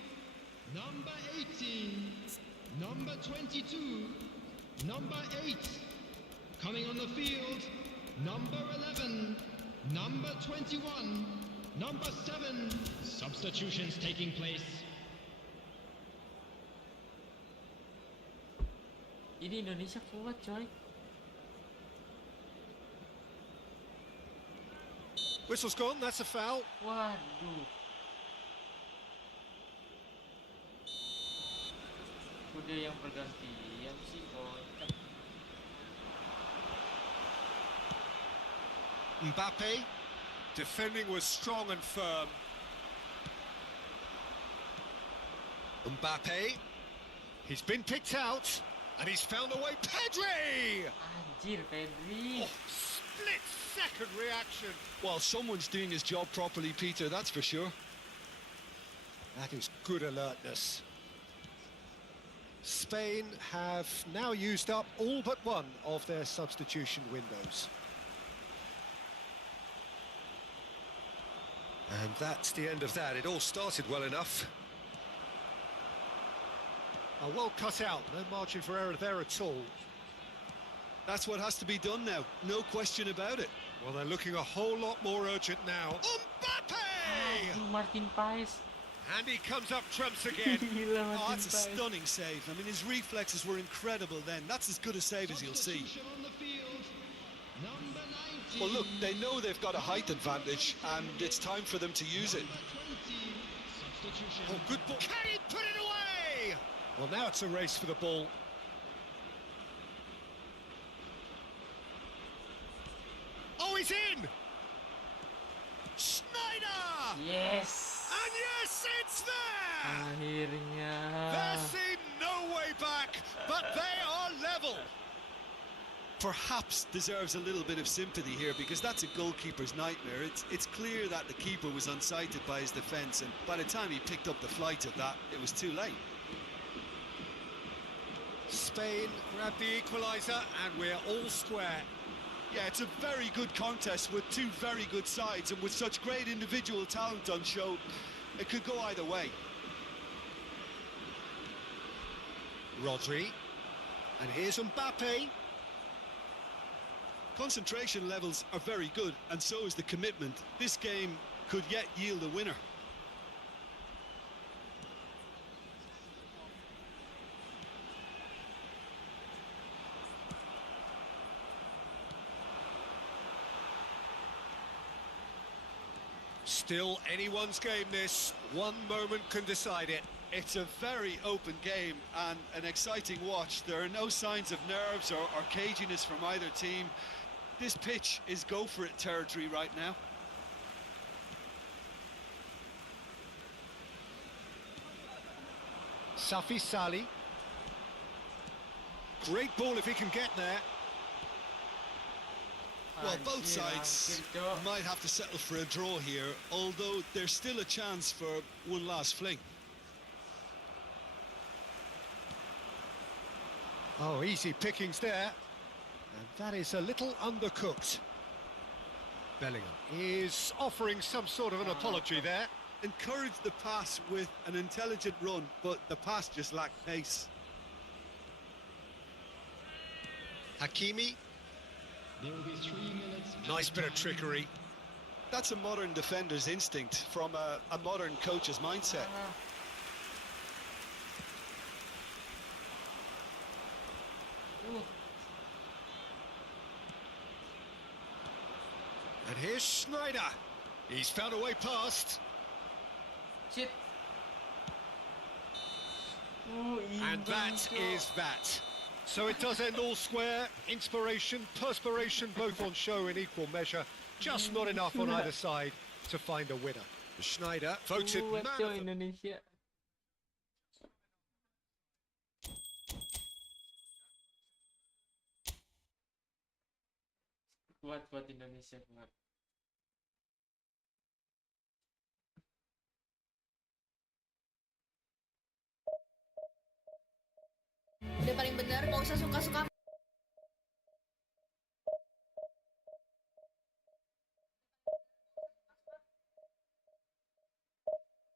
number 18, number 22, number 8. Coming on the field, number 11, number 21, number 7. Substitutions taking place. Ini Indonesia kuat, coy. Whistle's gone, that's a foul. Waduh. Udah yang pergantian sih, kocak. Mbappe. Defending was strong and firm. Mbappe. He's been picked out. And he's found the way. Pedri! Anjir, Pedri. Oh, split-second reaction. Well, someone's doing his job properly, Peter, that's for sure. That is good alertness. Spain have now used up all but one of their substitution windows. And that's the end of that. It all started well enough. Well cut out, no margin for error there at all. That's what has to be done now, no question about it. Well, they're looking a whole lot more urgent now. Mbappe! Aduh, Martin Paes. And he comes up trumps again. Gila, Oh, Martin that's a Paes. stunning save. I mean, his reflexes were incredible then. That's as good a save as you'll see. Substitution on the field, number 19. Well, look, they know they've got a height advantage, and it's time for them to use it. Number 20, substitution. Oh, good ball. Can he put it away? Well, now it's a race for the ball. Oh, he's in! Schneider! Yes. And yes, it's there! Akhirnya. There seemed no way back, but they are level. Perhaps deserves a little bit of sympathy here, because that's a goalkeeper's nightmare. It's clear that the keeper was unsighted by his defence, and by the time he picked up the flight of that, it was too late. Spain grabbed the equaliser, and we're all square. Yeah, it's a very good contest with two very good sides, and with such great individual talent on show, it could go either way. Rodri, and here's Mbappe. Concentration levels are very good, and so is the commitment. This game could yet yield a winner. Still anyone's game, this. One moment can decide it. It's a very open game and an exciting watch. There are no signs of nerves or caginess from either team. This pitch is go-for-it territory right now. Safi Sali. Great ball if he can get there. Well, both Anjir, sides anjir, Cok. might have to settle for a draw here, although there's still a chance for one last fling. Oh, easy pickings there. And that is a little undercooked. Bellingham is offering some sort of an apology there. Encouraged the pass with an intelligent run, but the pass just lacked pace. Hakimi, There will be 3 minutes. nice bit of trickery. That's a modern defender's instinct from a modern coach's mindset. And here's Schneider. He's found a way past. Shit. Oh, And that imbang, is Cok. that. So it does end all square. Inspiration, perspiration, both on show in equal measure. Just not enough on either side to find a winner. Schneider voted man Kuat, of Cok, the... Indonesia. Kuat Indonesia kuat. Udah paling bener, nggak usah suka-suka.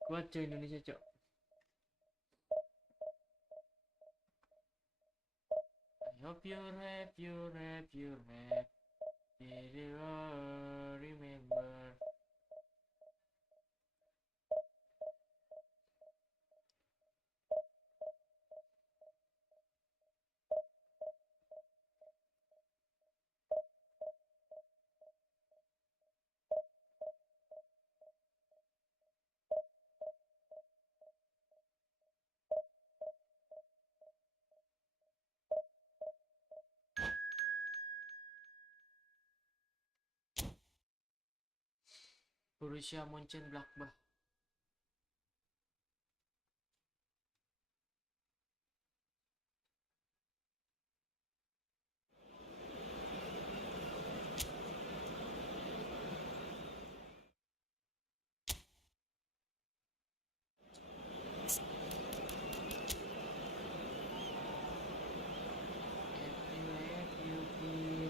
Kuat Cok Indonesia, Cok. I hope you rap. Did you all remember? Borussia Mönchengladbach.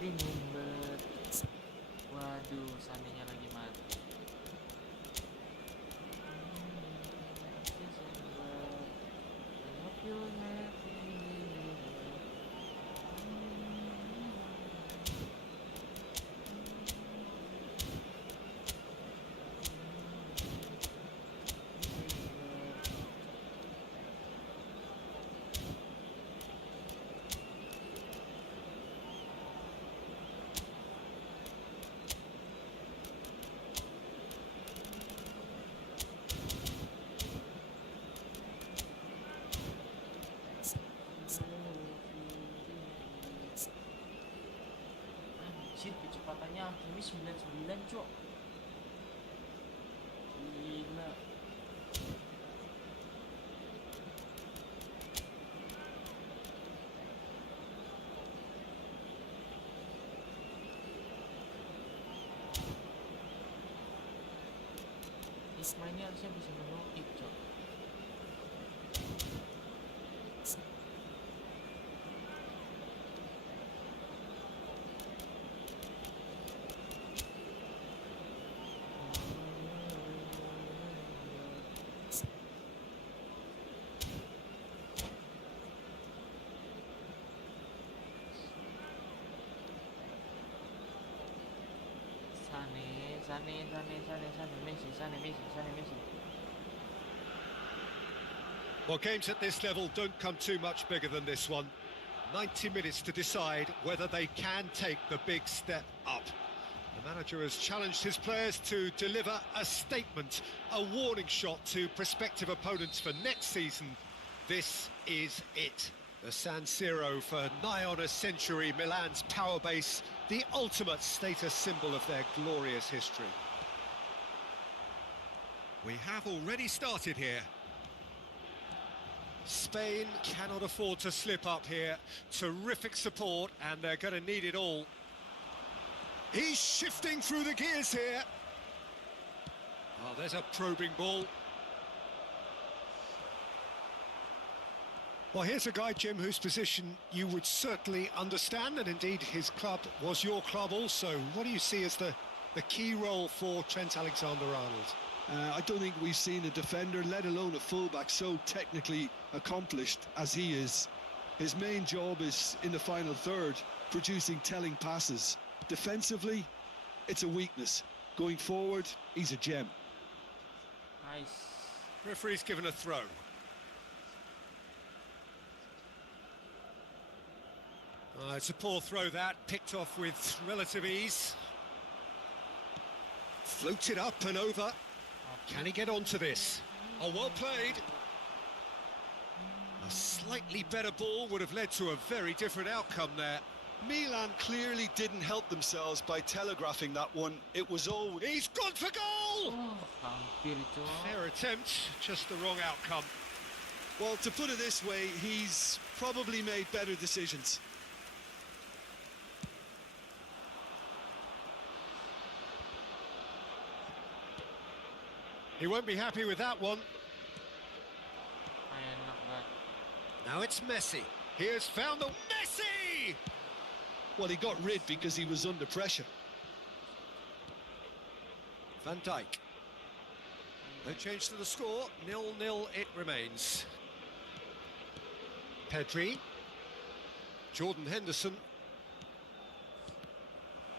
Remember. Waduh, seandainya lagi mati. Hakimi 99, cok. Gila. Isma ini harusnya bisa menukik, cok. Sane, Messi. Well, games at this level don't come too much bigger than this one. 90 minutes to decide whether they can take the big step up. The manager has challenged his players to deliver a statement, a warning shot to prospective opponents for next season. This is it. The San Siro for nigh on a century, Milan's power base, the ultimate status symbol of their glorious history. We have already started here. Spain cannot afford to slip up here. Terrific support, and they're going to need it all. He's shifting through the gears here. Oh, there's a probing ball. Well, here's a guy, Jim, whose position you would certainly understand, and indeed his club was your club also. What do you see as the key role for Trent Alexander-Arnold? I don't think we've seen a defender, let alone a fullback, so technically accomplished as he is. His main job is in the final third, producing telling passes. Defensively, it's a weakness. Going forward, he's a gem. Nice. Referee's given a throw. It's a poor throw that, picked off with relative ease. Floated up and over. Can he get onto this? Oh, well played. A slightly better ball would have led to a very different outcome there. Milan clearly didn't help themselves by telegraphing that one. It was all... He's gone for goal! Oh, hampir, cok. Fair attempt, just the wrong outcome. Well, to put it this way, he's probably made better decisions. He won't be happy with that one. Enak banget. Now it's Messi. He has found the Messi! Well, he got rid because he was under pressure. Van Dijk. No change to the score. 0-0 it remains. Pedri. Jordan Henderson.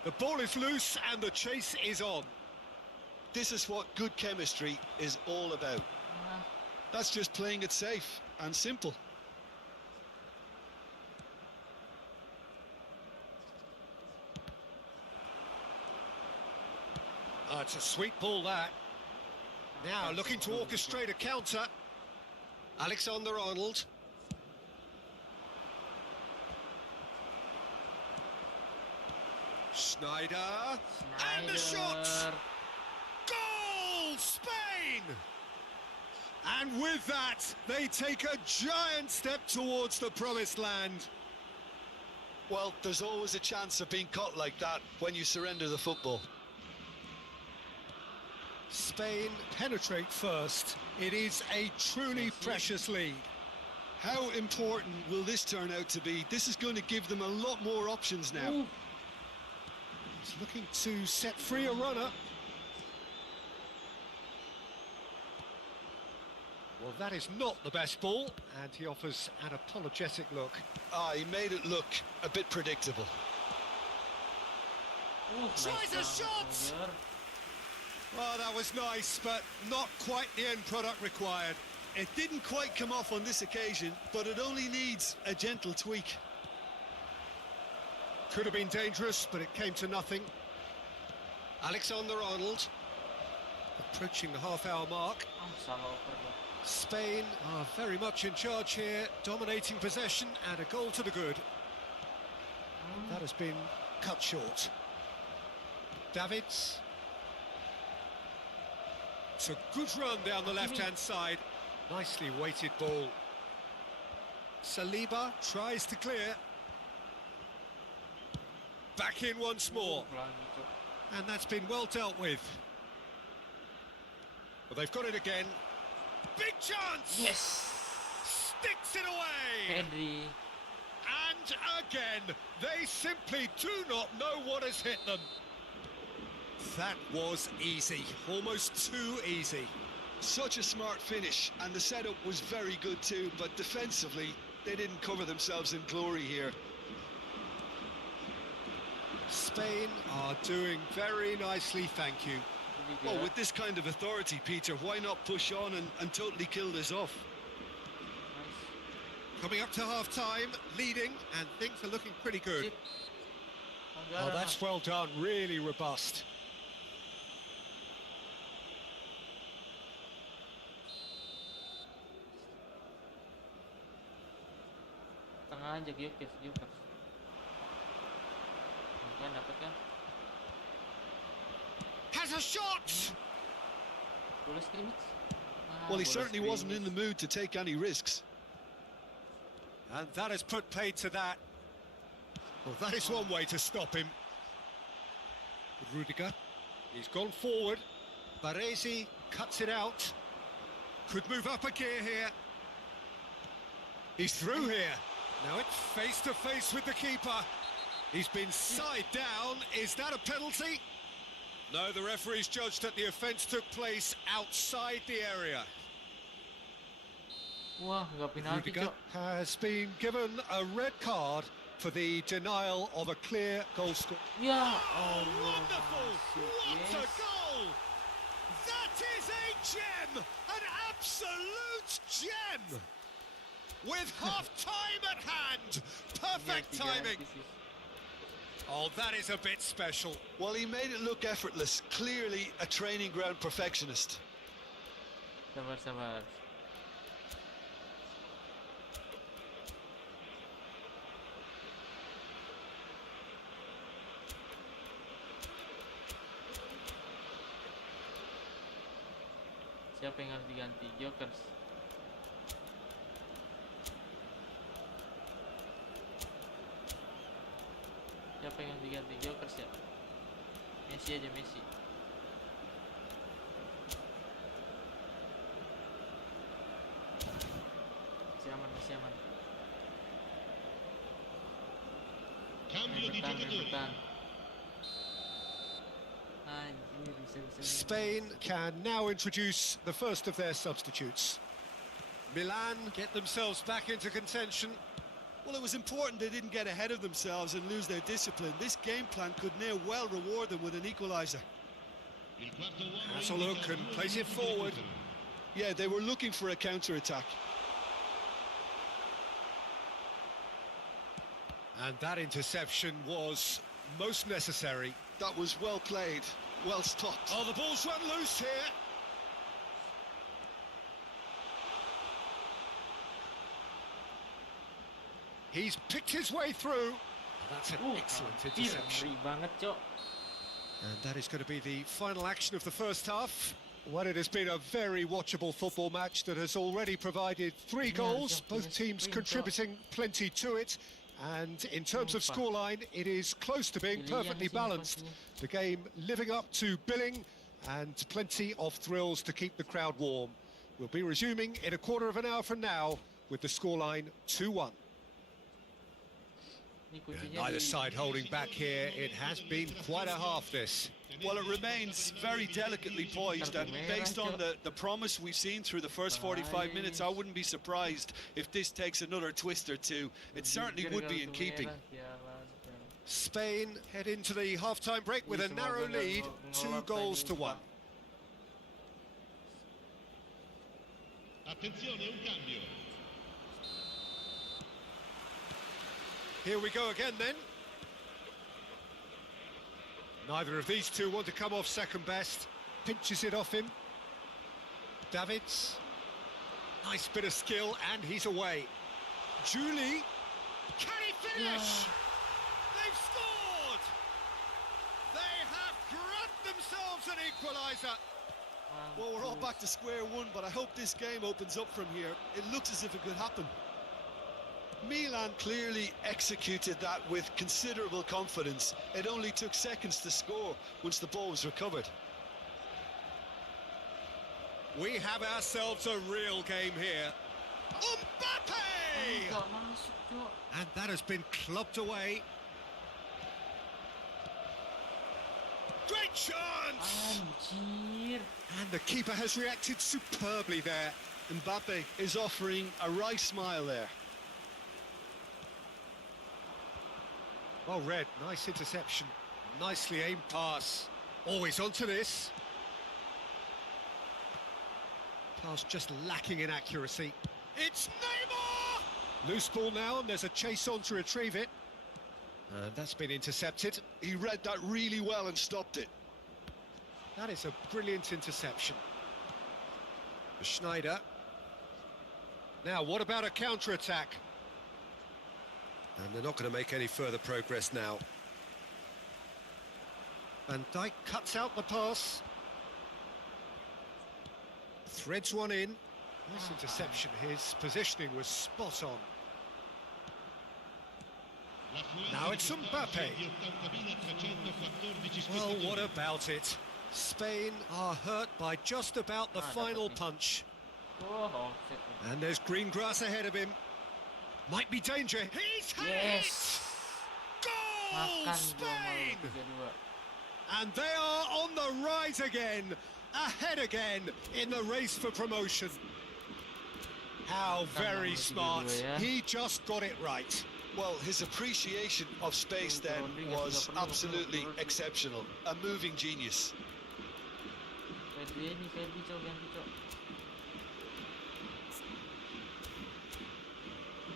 The ball is loose and the chase is on. This is what good chemistry is all about. That's just playing it safe and simple. It's a sweet ball, that. Now looking to orchestrate a counter. Alexander-Arnold. Schneider. And the shot! Goal! Spain! And with that, they take a giant step towards the promised land. Well, there's always a chance of being caught like that when you surrender the football. Spain penetrate first. It is a truly precious lead. How important will this turn out to be? This is going to give them a lot more options now. Ooh. He's looking to set free a runner. Well, that is not the best ball, and he offers an apologetic look. He made it look a bit predictable. Tries a shot! Well, that was nice, but not quite the end product required. It didn't quite come off on this occasion, but it only needs a gentle tweak. Could have been dangerous, but it came to nothing. Alexander-Arnold approaching the half-hour mark. Salah oper gua. Spain are very much in charge here, dominating possession and a goal to the good. That has been cut short. Davids. It's a good run down the left-hand side. Nicely weighted ball. Saliba tries to clear. Back in once more. And that's been well dealt with. But they've got it again. Big chance! Yes. Sticks it away! Pedri. And again, they simply do not know what has hit them. That was easy, almost too easy. Such a smart finish, and the setup was very good too, but defensively, they didn't cover themselves in glory here. Spain are doing very nicely, thank you. Well, with this kind of authority, Peter, why not push on and totally kill this off? Coming up to half-time, leading, and things are looking pretty good. Oh, that's well done, really robust. Tengah aja Gyökeres. Kan dapat kan? Has a shot! Boleh scrimmage? Well, he Boleh certainly wasn't in the scrimmage. mood to take any risks. And that has put paid to that. Well, that is one way to stop him. Rudiger, he's gone forward. Baresi cuts it out. Could move up a gear here. He's through here. Now it's face-to-face with the keeper. He's been side down. Is that a penalty? No, the referee's judged that the offence took place outside the area. Wah, nggak penalti, Rudiger Cok. has been given a red card for the denial of a clear goal score. Ya Oh, Allah. wonderful! What Yes. a goal! That is a gem! An absolute gem! With half-time at hand! Perfect Iya, timing! 300 sih. Oh, that is a bit special. Well, he made it look effortless. Clearly a training ground perfectionist. Sabar. Siapa yang harus diganti? Gyökeres. Siapa yang harus diganti? Gyökeres ya? Messi aja, Messi. Masih aman. Cambio di giocatore. Bertahan. Anjir, bisa. Spain can now introduce the first of their substitutes. Milan get themselves back into contention. Well, it was important they didn't get ahead of themselves and lose their discipline. This game plan could near well reward them with an equaliser. Il quarto uomo Has a look indica and due plays it minuti di forward. recupero. Yeah, they were looking for a counter-attack. And that interception was most necessary. That was well played, well stopped. Oh, the ball's run loose here. He's picked his way through. That's an excellent hampir. interception. Ngeri banget, Cok. And that is going to be the final action of the first half. Well, it has been a very watchable football match that has already provided 3 goals, both teams contributing plenty to it. And in terms of scoreline, it is close to being perfectly balanced. The game living up to billing and plenty of thrills to keep the crowd warm. We'll be resuming in a quarter of an hour from now with the scoreline 2-1. Ini kuncinya Neither di- side holding back here. It has been quite a half, this. Well, it remains very delicately poised, and based on the promise we've seen through the first 45 minutes, I wouldn't be surprised if this takes another twist or two. It certainly would be in keeping. Spain head into the half-time break with a narrow lead, 2 goals to 1. Attenzione, un cambio. Here we go again then. Neither of these two want to come off second best. Pinches it off him. Davids. Nice bit of skill, and he's away. Julie. Can he finish? They've scored! They have It's an equaliser. Well, we're all back to square one, but I hope this game opens up from here. It looks as if it could happen. Milan clearly executed that with considerable confidence. It only took seconds to score once the ball was recovered. We have ourselves a real game here. Mbappe! Nggak masuk, Cok. And that has been clubbed away. Great chance! Anjir. And the keeper has reacted superbly there. Mbappe is offering a wry smile there. Well read, nice interception. Nicely aimed pass. Always onto this. Pass just lacking in accuracy. It's Neymar! Loose ball now, and there's a chase on to retrieve it. And that's been intercepted. He read that really well and stopped it. That is a brilliant interception. Schneider. Now, what about a counter-attack? And they're not going to make any further progress now. Van Dijk cuts out the pass. Threads one in. Nice interception. His positioning was spot on. Now it's Mbappe. Well, what about it? Spain are hurt by just about the final punch. Oh, offset nih. And there's green grass ahead of him. Might be danger. He's hit! Yes. Goal! Makan gua malu Spain! 3-2. And they are on the rise again. Ahead again in the race for promotion. How very smart. He just got it right. Well, his appreciation of space then was absolutely exceptional. A moving genius. Febri nih, Febri, Cok, ganti, Cok.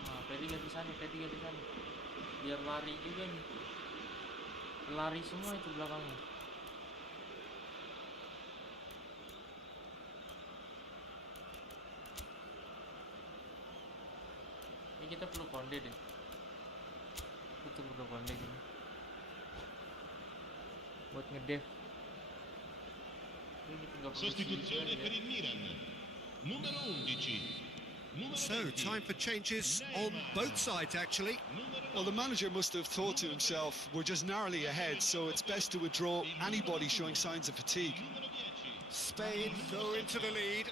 Nah, Febri ganti sana, Febri ganti sana. Biar lari juga nih. Lari semua itu belakangnya. Ini kita perlu konde deh. Betul perlu konde gini. Buat ngedev. Ini tinggal Sostituzione per il Milan. Numero 11. So, time for changes on both sides, actually. Well, the manager must have thought to himself, we're just narrowly ahead, so it's best to withdraw anybody showing signs of fatigue. Spain go into the lead.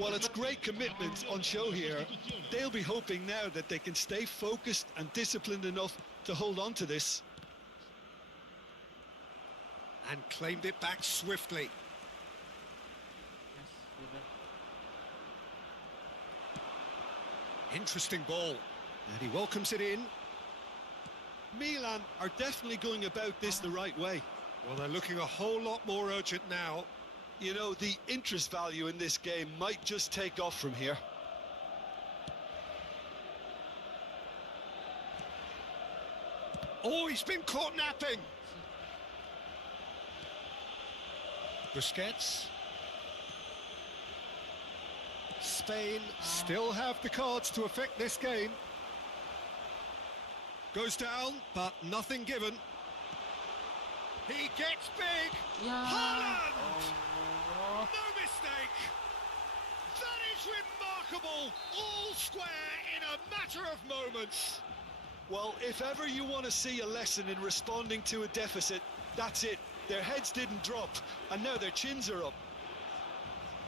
Well, it's great commitment on show here. They'll be hoping now that they can stay focused and disciplined enough to hold on to this. And claimed it back swiftly. Yes, gitu. Interesting ball. And he welcomes it in. Milan are definitely going about this the right way. Well, they're looking a whole lot more urgent now. You know, the interest value in this game might just take off from here. Oh, he's been caught napping. Busquets. Spain still have the cards to affect this game. Goes down, but nothing given. He gets big. Ya. Haaland! Oh. No mistake. That is remarkable. All square in a matter of moments. Well, if ever you want to see a lesson in responding to a deficit, that's it. Their heads didn't drop, and now their chins are up.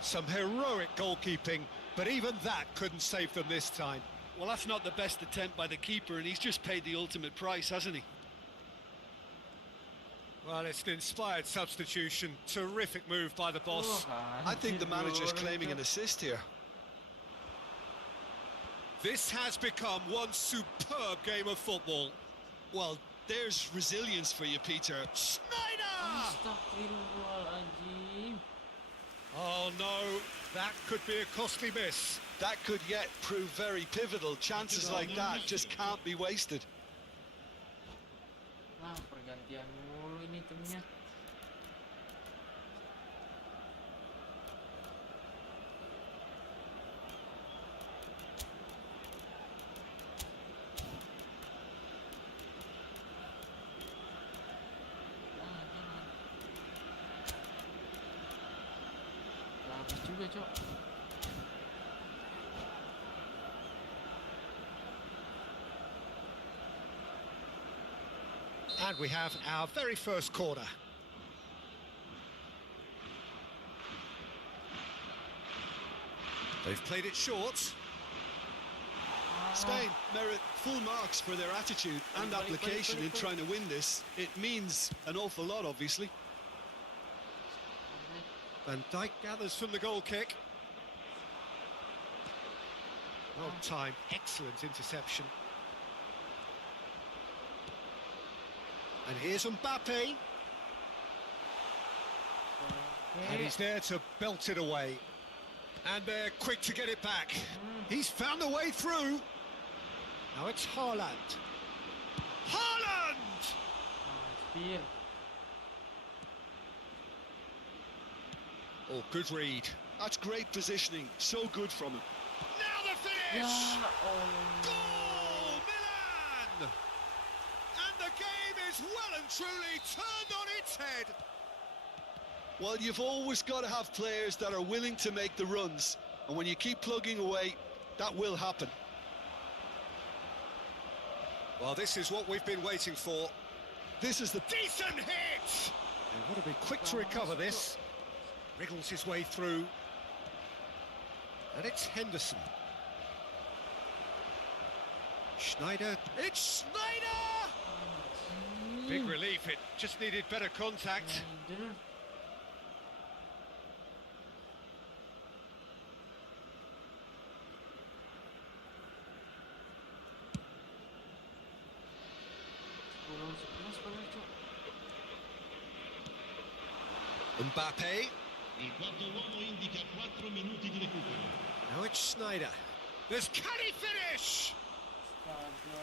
Some heroic goalkeeping, but even that couldn't save them this time. Well, that's not the best attempt by the keeper, and he's just paid the ultimate price, hasn't he? Well, it's an inspired substitution. Terrific move by the boss. I think the manager's claiming an assist here. This has become one superb game of football. Well, there's resilience for you, Peter. Schneider! Astagfirullahaladzim. Oh no, that could be a costly miss. That could yet prove very pivotal. Chances like that just can't be wasted. Wah, pergantian mulu ini timnya. juga, Cok. And we have our very first corner. They've played it short. Spain merit full marks for their attitude and application in trying to win this. It means an awful lot, obviously. Van Dijk gathers from the goal kick. Well timed, excellent interception. And here's Mbappe. And he's there to belt it away. And they're quick to get it back. He's found a way through. Now it's Haaland. Haaland! Spear. Oh, good read. That's great positioning. So good from him. Now the finish! Oh. Goal, Milan! And the game is well and truly turned on its head. Well, you've always got to have players that are willing to make the runs. And when you keep plugging away, that will happen. Well, this is what we've been waiting for. This is the... Decent hit! And want to be quick to recover this. Wriggles his way through. And it's Henderson. Schneider. It's Schneider! Big relief, it just needed better contact. Mbappe. Il quarto uomo indica 4 minuti di recupero. Now it's Schneider. Can he finish?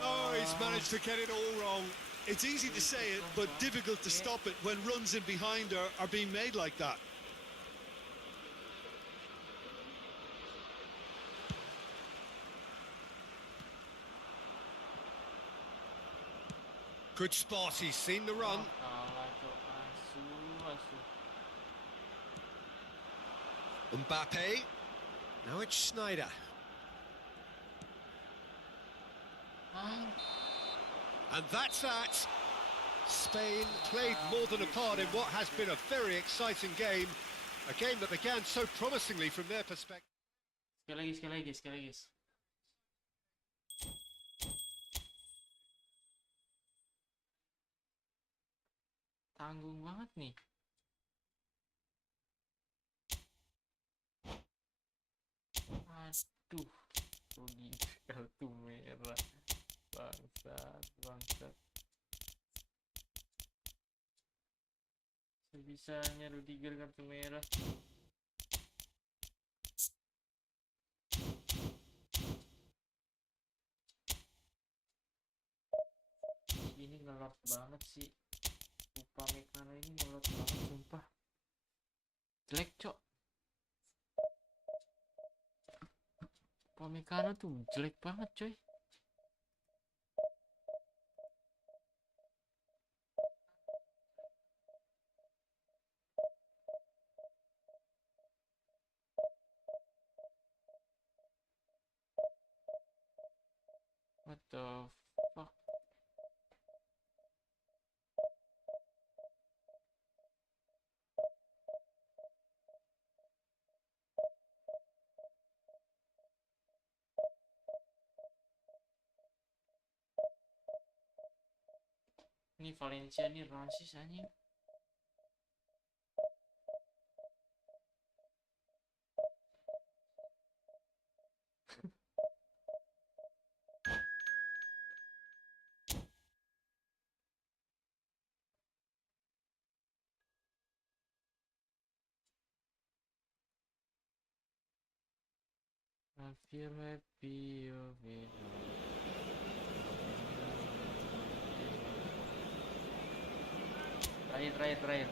Oh, he's managed to get it all wrong. It's easy to say it, but difficult to stop it when runs in behind are being made like that. Good spot, he's seen the run. Mbappe. Now it's Schneider. And that's that. Spain played more than a part in what has been a very exciting game. A game that began so promisingly from their perspective. Sekali lagi. Tanggung banget nih. Aduh, rugi kartu merah. Bangsat. Sebisanya Rudiger kartu merah. Ini ngelot banget sih. Upamecano ini ngelot banget sumpah. Jelek, Cok. Upamecano tuh jelek banget, coy. What the fuck? Ini Valencia nih rasis anjing. I feel happy of it all. Terakhir.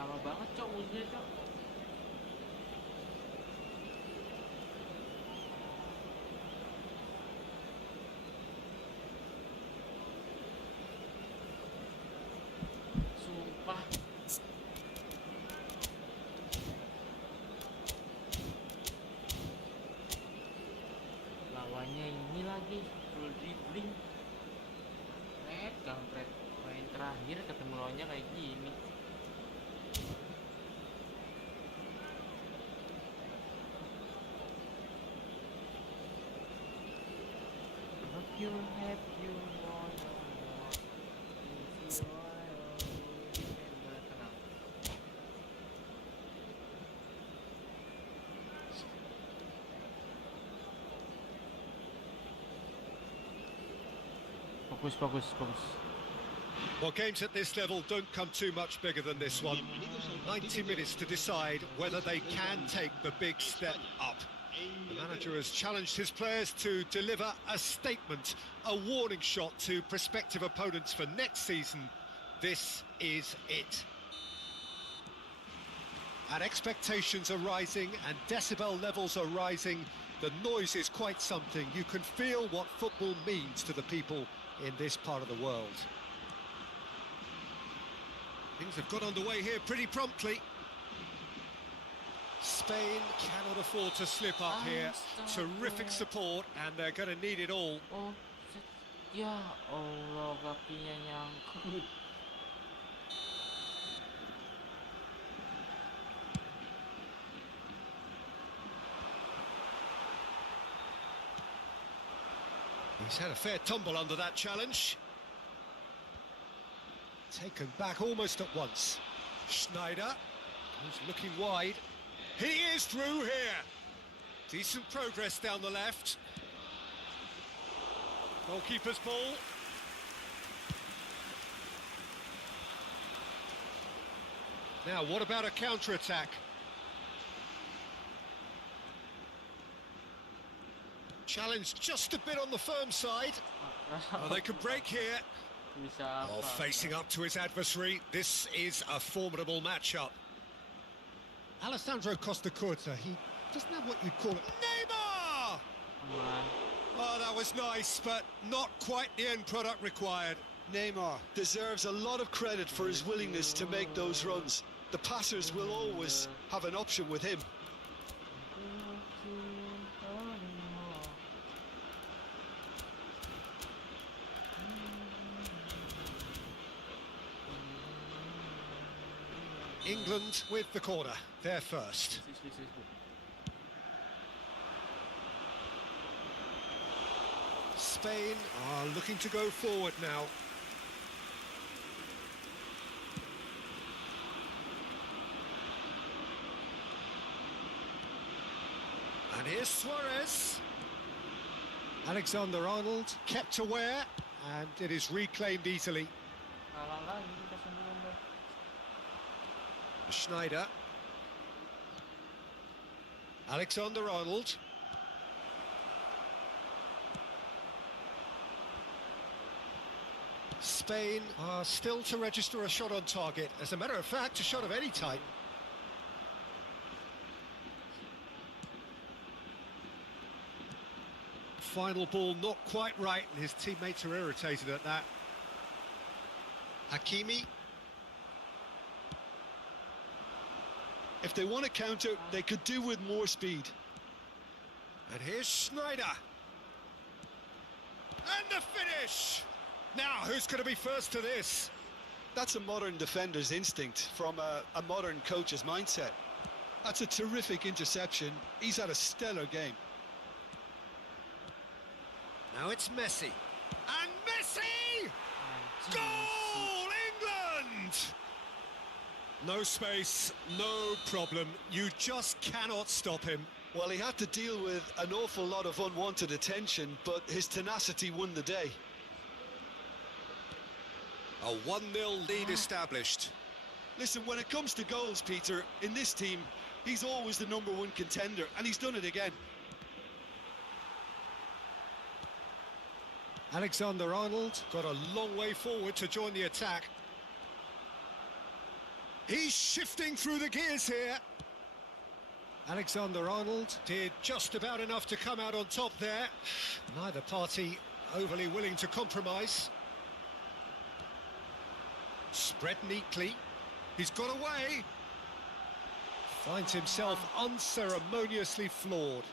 Lama banget cok musuhnya cok. Sumpah. Lawannya ini lagi full dribbling. Kampret. Main terakhir ketemu lawannya kayak gini. Have you want more? If you remember, tenang. Fokus. Well, games at this level don't come too much bigger than this one. 90 minutes to decide whether they can take the big step up. The manager has challenged his players to deliver a statement, a warning shot to prospective opponents for next season. This is it. And expectations are rising and decibel levels are rising. The noise is quite something. You can feel what football means to the people in this part of the world. Things have got underway here pretty promptly. Spain cannot afford to slip up here. Terrific support, and they're going to need it all. Oh, ya Allah, kakinya nyangkut. He's had a fair tumble under that challenge. Taken back almost at once. Schneider, who's looking wide. He is through here. Decent progress down the left. Goalkeeper's ball. Now, what about a counter-attack? Challenge just a bit on the firm side. Oh, they could break here. Oh, facing up to his adversary. This is a formidable matchup. Alessandro Costa Curta, he doesn't have what you'd call it. Neymar! Oh, that was nice, but not quite the end product required. Neymar deserves a lot of credit for his willingness to make those runs. The passers will always have an option with him. England with the corner, they're first. Spain are looking to go forward now. And here's Suarez. Alexander-Arnold kept aware, and it is reclaimed easily. Schneider. Alexander-Arnold. Spain are still to register a shot on target. As a matter of fact, a shot of any type. Final ball not quite right, and his teammates are irritated at that. Hakimi. If they want to counter, they could do with more speed. And here's Schneider. And the finish! Now, who's going to be first to this? That's a modern defender's instinct from a modern coach's mindset. That's a terrific interception. He's had a stellar game. Now it's Messi. And Messi! Goal, England! No space, no problem. You just cannot stop him. Well, he had to deal with an awful lot of unwanted attention, but his tenacity won the day. A 1-0 lead established. Listen, when it comes to goals, Peter, in this team, he's always the #1 contender, and he's done it again. Alexander-Arnold got a long way forward to join the attack. He's shifting through the gears here. Alexander-Arnold did just about enough to come out on top there. Neither party overly willing to compromise. Spread neatly. He's got away. Finds himself unceremoniously floored.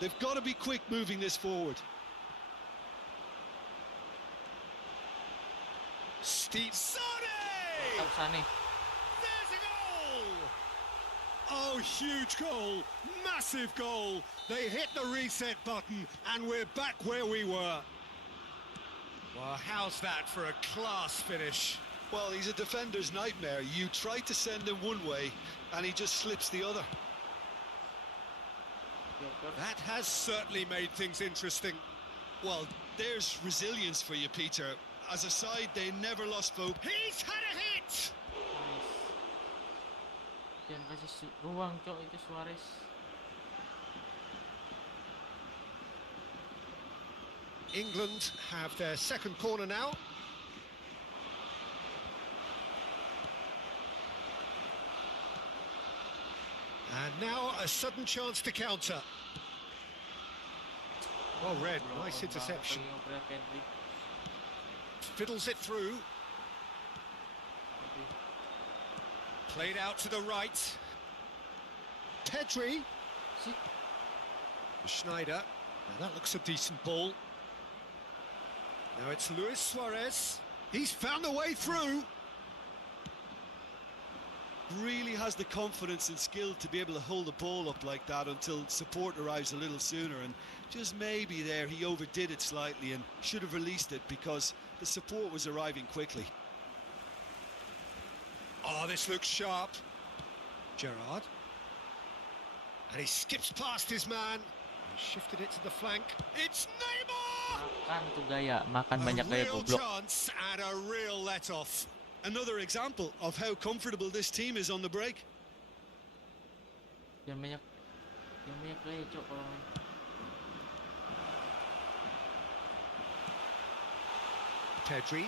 They've got to be quick moving this forward. Steve Sane! Mantap Sane. There's a goal! Oh, huge goal, massive goal. They hit the reset button and we're back where we were. Well, how's that for a class finish? Well, he's a defender's nightmare. You try to send him one way and he just slips the other. That has certainly made things interesting. Well, there's resilience for you, Peter. As a side, they never lost hope. He's had a hit! Jangan kasih ruang, Cok, itu Suarez. England have their second corner now. And now a sudden chance to counter. Well read, nice interception. Fiddles it through. Played out to the right. Pedri. Schneider. Now that looks a decent ball. Now it's Luis Suarez. He's found a way through. Really has the confidence and skill to be able to hold the ball up like that until support arrives a little sooner, and just maybe there he overdid it slightly and should have released it because the support was arriving quickly. Oh, this looks sharp. Gerrard. And he skips past his man. He shifted it to the flank. It's Neymar! Makan tuh gaya, makan banyak A gaya real goblok. chance and a real let-off. Another example of how comfortable this team is on the break. Jangan banyak gaya, Cok, kalau main. Pedri.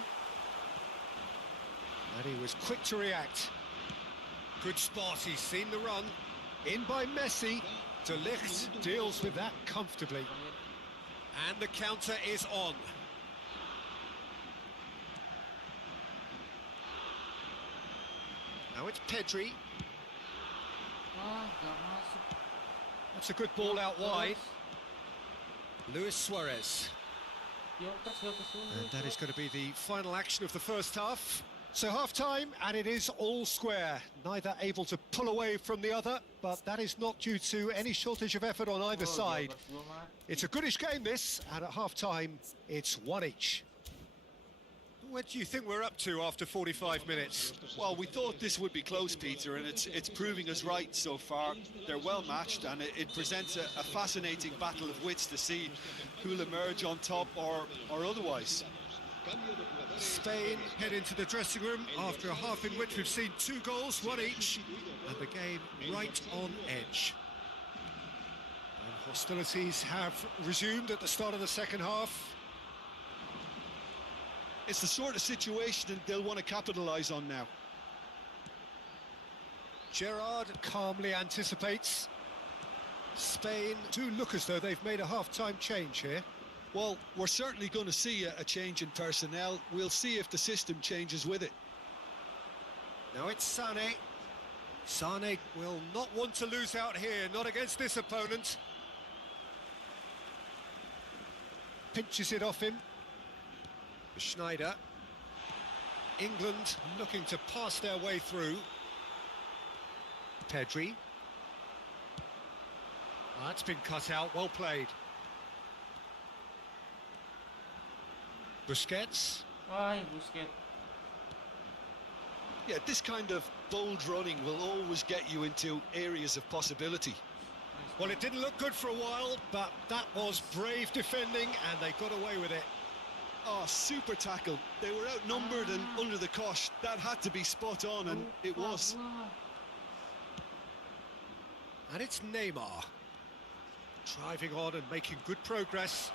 And he was quick to react. Good spot, he's seen the run. In by Messi. De Ligt deals with that comfortably. And the counter is on. Now it's Pedri. Wah, gak masuk. That's a good ball out wide. Luis Suarez. And that is going to be the final action of the first half. So half-time, and it is all square. Neither able to pull away from the other, but that is not due to any shortage of effort on either side. It's a goodish game, this, and at half-time, it's one each. What do you think we're up to after 45 minutes? Well, we thought this would be close, Peter, and it's proving us right so far. They're well matched, and it presents a fascinating battle of wits to see who'll emerge on top or otherwise. Spain head into the dressing room after a half in which we've seen 2 goals, 1 each, and the game right on edge. And hostilities have resumed at the start of the second half. It's the sort of situation that they'll want to capitalise on now. Gerrard calmly anticipates. Spain do look as though they've made a half-time change here. Well, we're certainly going to see a change in personnel. We'll see if the system changes with it. Now it's Sane. Sane will not want to lose out here, not against this opponent. Pinches it off him. Schneider. England looking to pass their way through. Pedri. That's been cut out, well played. Busquets. Wah, Busquets. Yeah, this kind of bold running will always get you into areas of possibility. Well, it didn't look good for a while, but that was brave defending and they got away with it. Oh, super tackle. They were outnumbered and under the cosh. That had to be spot on, and it was. And it's Neymar. Driving on and making good progress.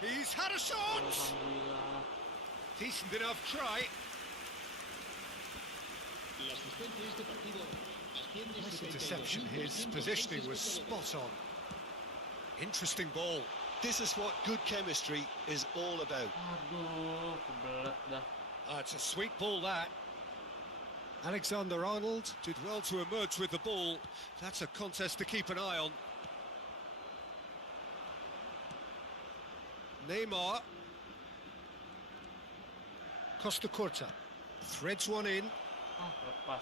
He's had a shot! Decent enough try. La asistencia a este partido asciende a Nice 72 interception. His 1.606 positioning was spot on. Interesting ball. This is what good chemistry is all about. Aduh, kebelet dah. It's a sweet ball, that. Alexander-Arnold did well to emerge with the ball. That's a contest to keep an eye on. Neymar. Costa Curta threads one in. Ah, lepas.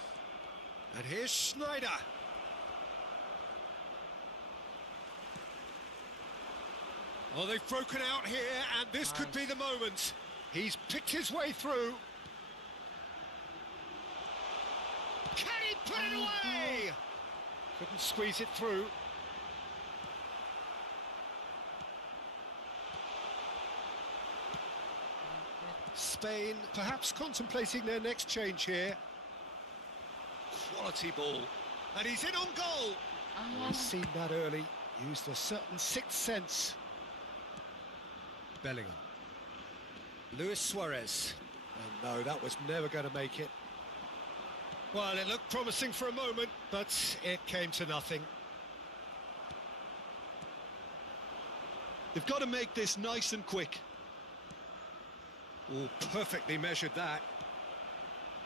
And here's Schneider. Oh, they've broken out here, and this could be the moment. He's picked his way through. Can he put it away? Couldn't squeeze it through. Spain perhaps contemplating their next change here. Quality ball. And he's in on goal. He's seen that early. Used a certain sixth sense. Bellingham. Luis Suarez. And no, that was never going to make it. Well, it looked promising for a moment, but it came to nothing. They've got to make this nice and quick. Oh, perfectly measured that.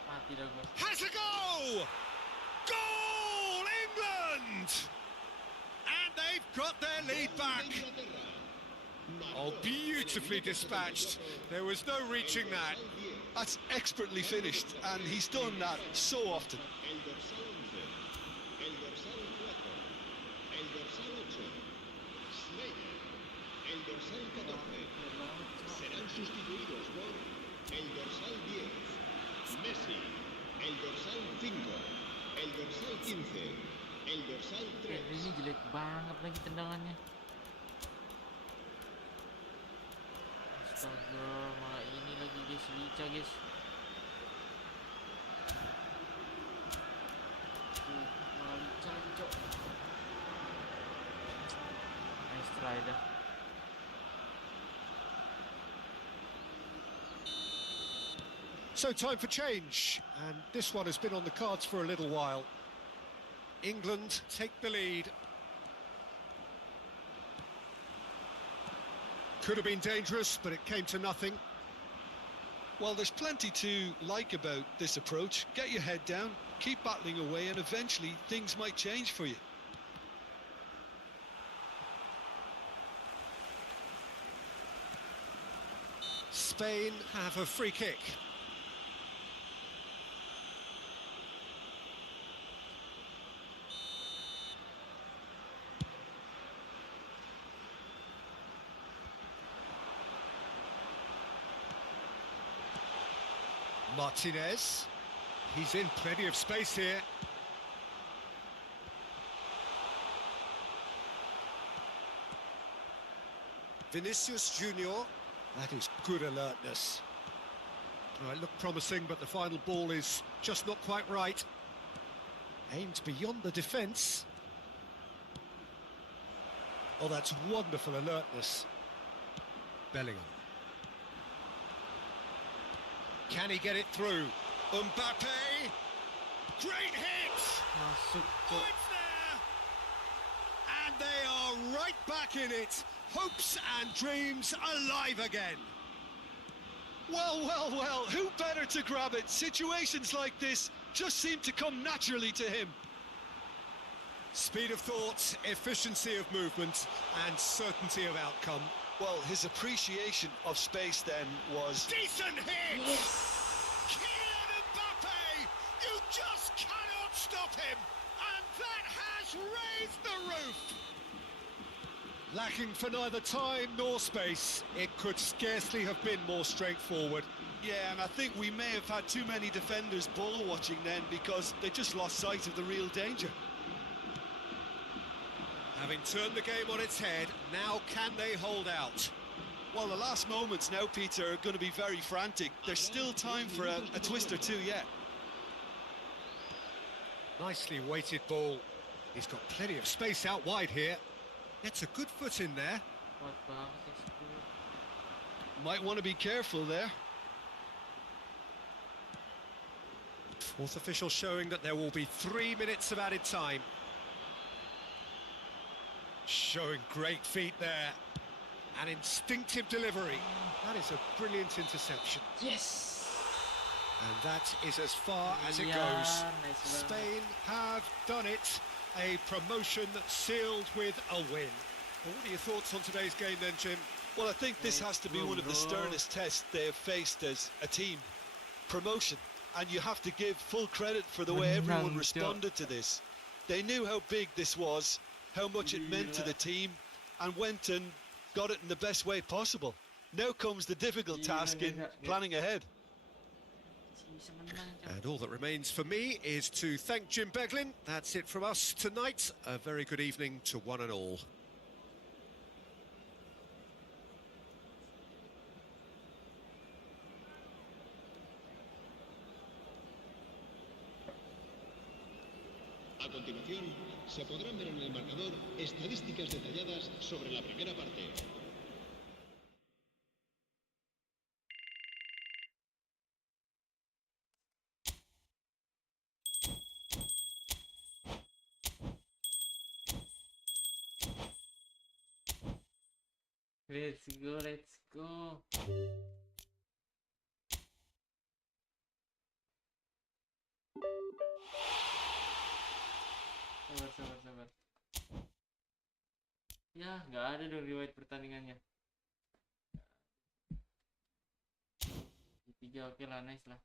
Mati dah gua. Has a go! Goal, England! And they've got their lead back. Oh, beautifully dispatched. There was no reaching that. That's expertly finished, and he's done that so often. el dorsal 11, el dorsal 4, el dorsal 8, Schneider, el dorsal 14. Serán sustituidos por el dorsal 10, Messi, el dorsal 5, el dorsal 15, el dorsal 3. Ini jelek banget lagi tendangannya. Astaga, malah ini lagi guys, lica guys. Malah lica lagi, cok. Nice try dah. So time for change, and this one has been on the cards for a little while. England take the lead. Could have been dangerous, but it came to nothing. Well, there's plenty to like about this approach. Get your head down, keep battling away, and eventually things might change for you. Spain have a free kick. Martinez. He's in plenty of space here. Vinicius Junior. That is good alertness. Well, it looked promising, but the final ball is just not quite right. Aimed beyond the defence. Oh, that's wonderful alertness. Bellingham. Can he get it through? Mbappe! Great hit! Masuk, Oh, cok. it's there! And they are right back in it. Hopes and dreams alive again. Well, well, well, who better to grab it? Situations like this just seem to come naturally to him. Speed of thought, efficiency of movement, and certainty of outcome. Well, his appreciation of space then was... Decent hit! Yes. Kylian Mbappe! You just cannot stop him! And that has raised the roof! Lacking for neither time nor space, it could scarcely have been more straightforward. Yeah, and I think we may have had too many defenders ball watching then because they just lost sight of the real danger. Having turned the game on its head, now can they hold out? Well, the last moments now, Peter, are going to be very frantic. There's still time for a twist or two yet. Nicely weighted ball. He's got plenty of space out wide here. Gets a good foot in there. Kuat banget ya, 10. Might want to be careful there. Fourth official showing that there will be 3 minutes of added time. Showing great feet there. An instinctive delivery. That is a brilliant interception. Yes. And that is as far as it Yeah, goes. nice Spain have done it. A promotion sealed with a win. Well, what are your thoughts on today's game then, Jim? Well, I think this has to be one of the sternest tests they have faced as a team. Promotion. And you have to give full credit for the way everyone responded to this. They knew how big this was, how much it meant to the team, and went and got it in the best way possible. Now comes the difficult task in planning ahead. And all that remains for me is to thank Jim Beglin. That's it from us tonight. A very good evening to one and all. A continuación, se podrán ver en el marcador estadísticas detalladas sobre la primera parte. Let's go, let's go. Sabar. Ya, nggak ada dong riwayat pertandingannya. 3 oke lah, nice lah.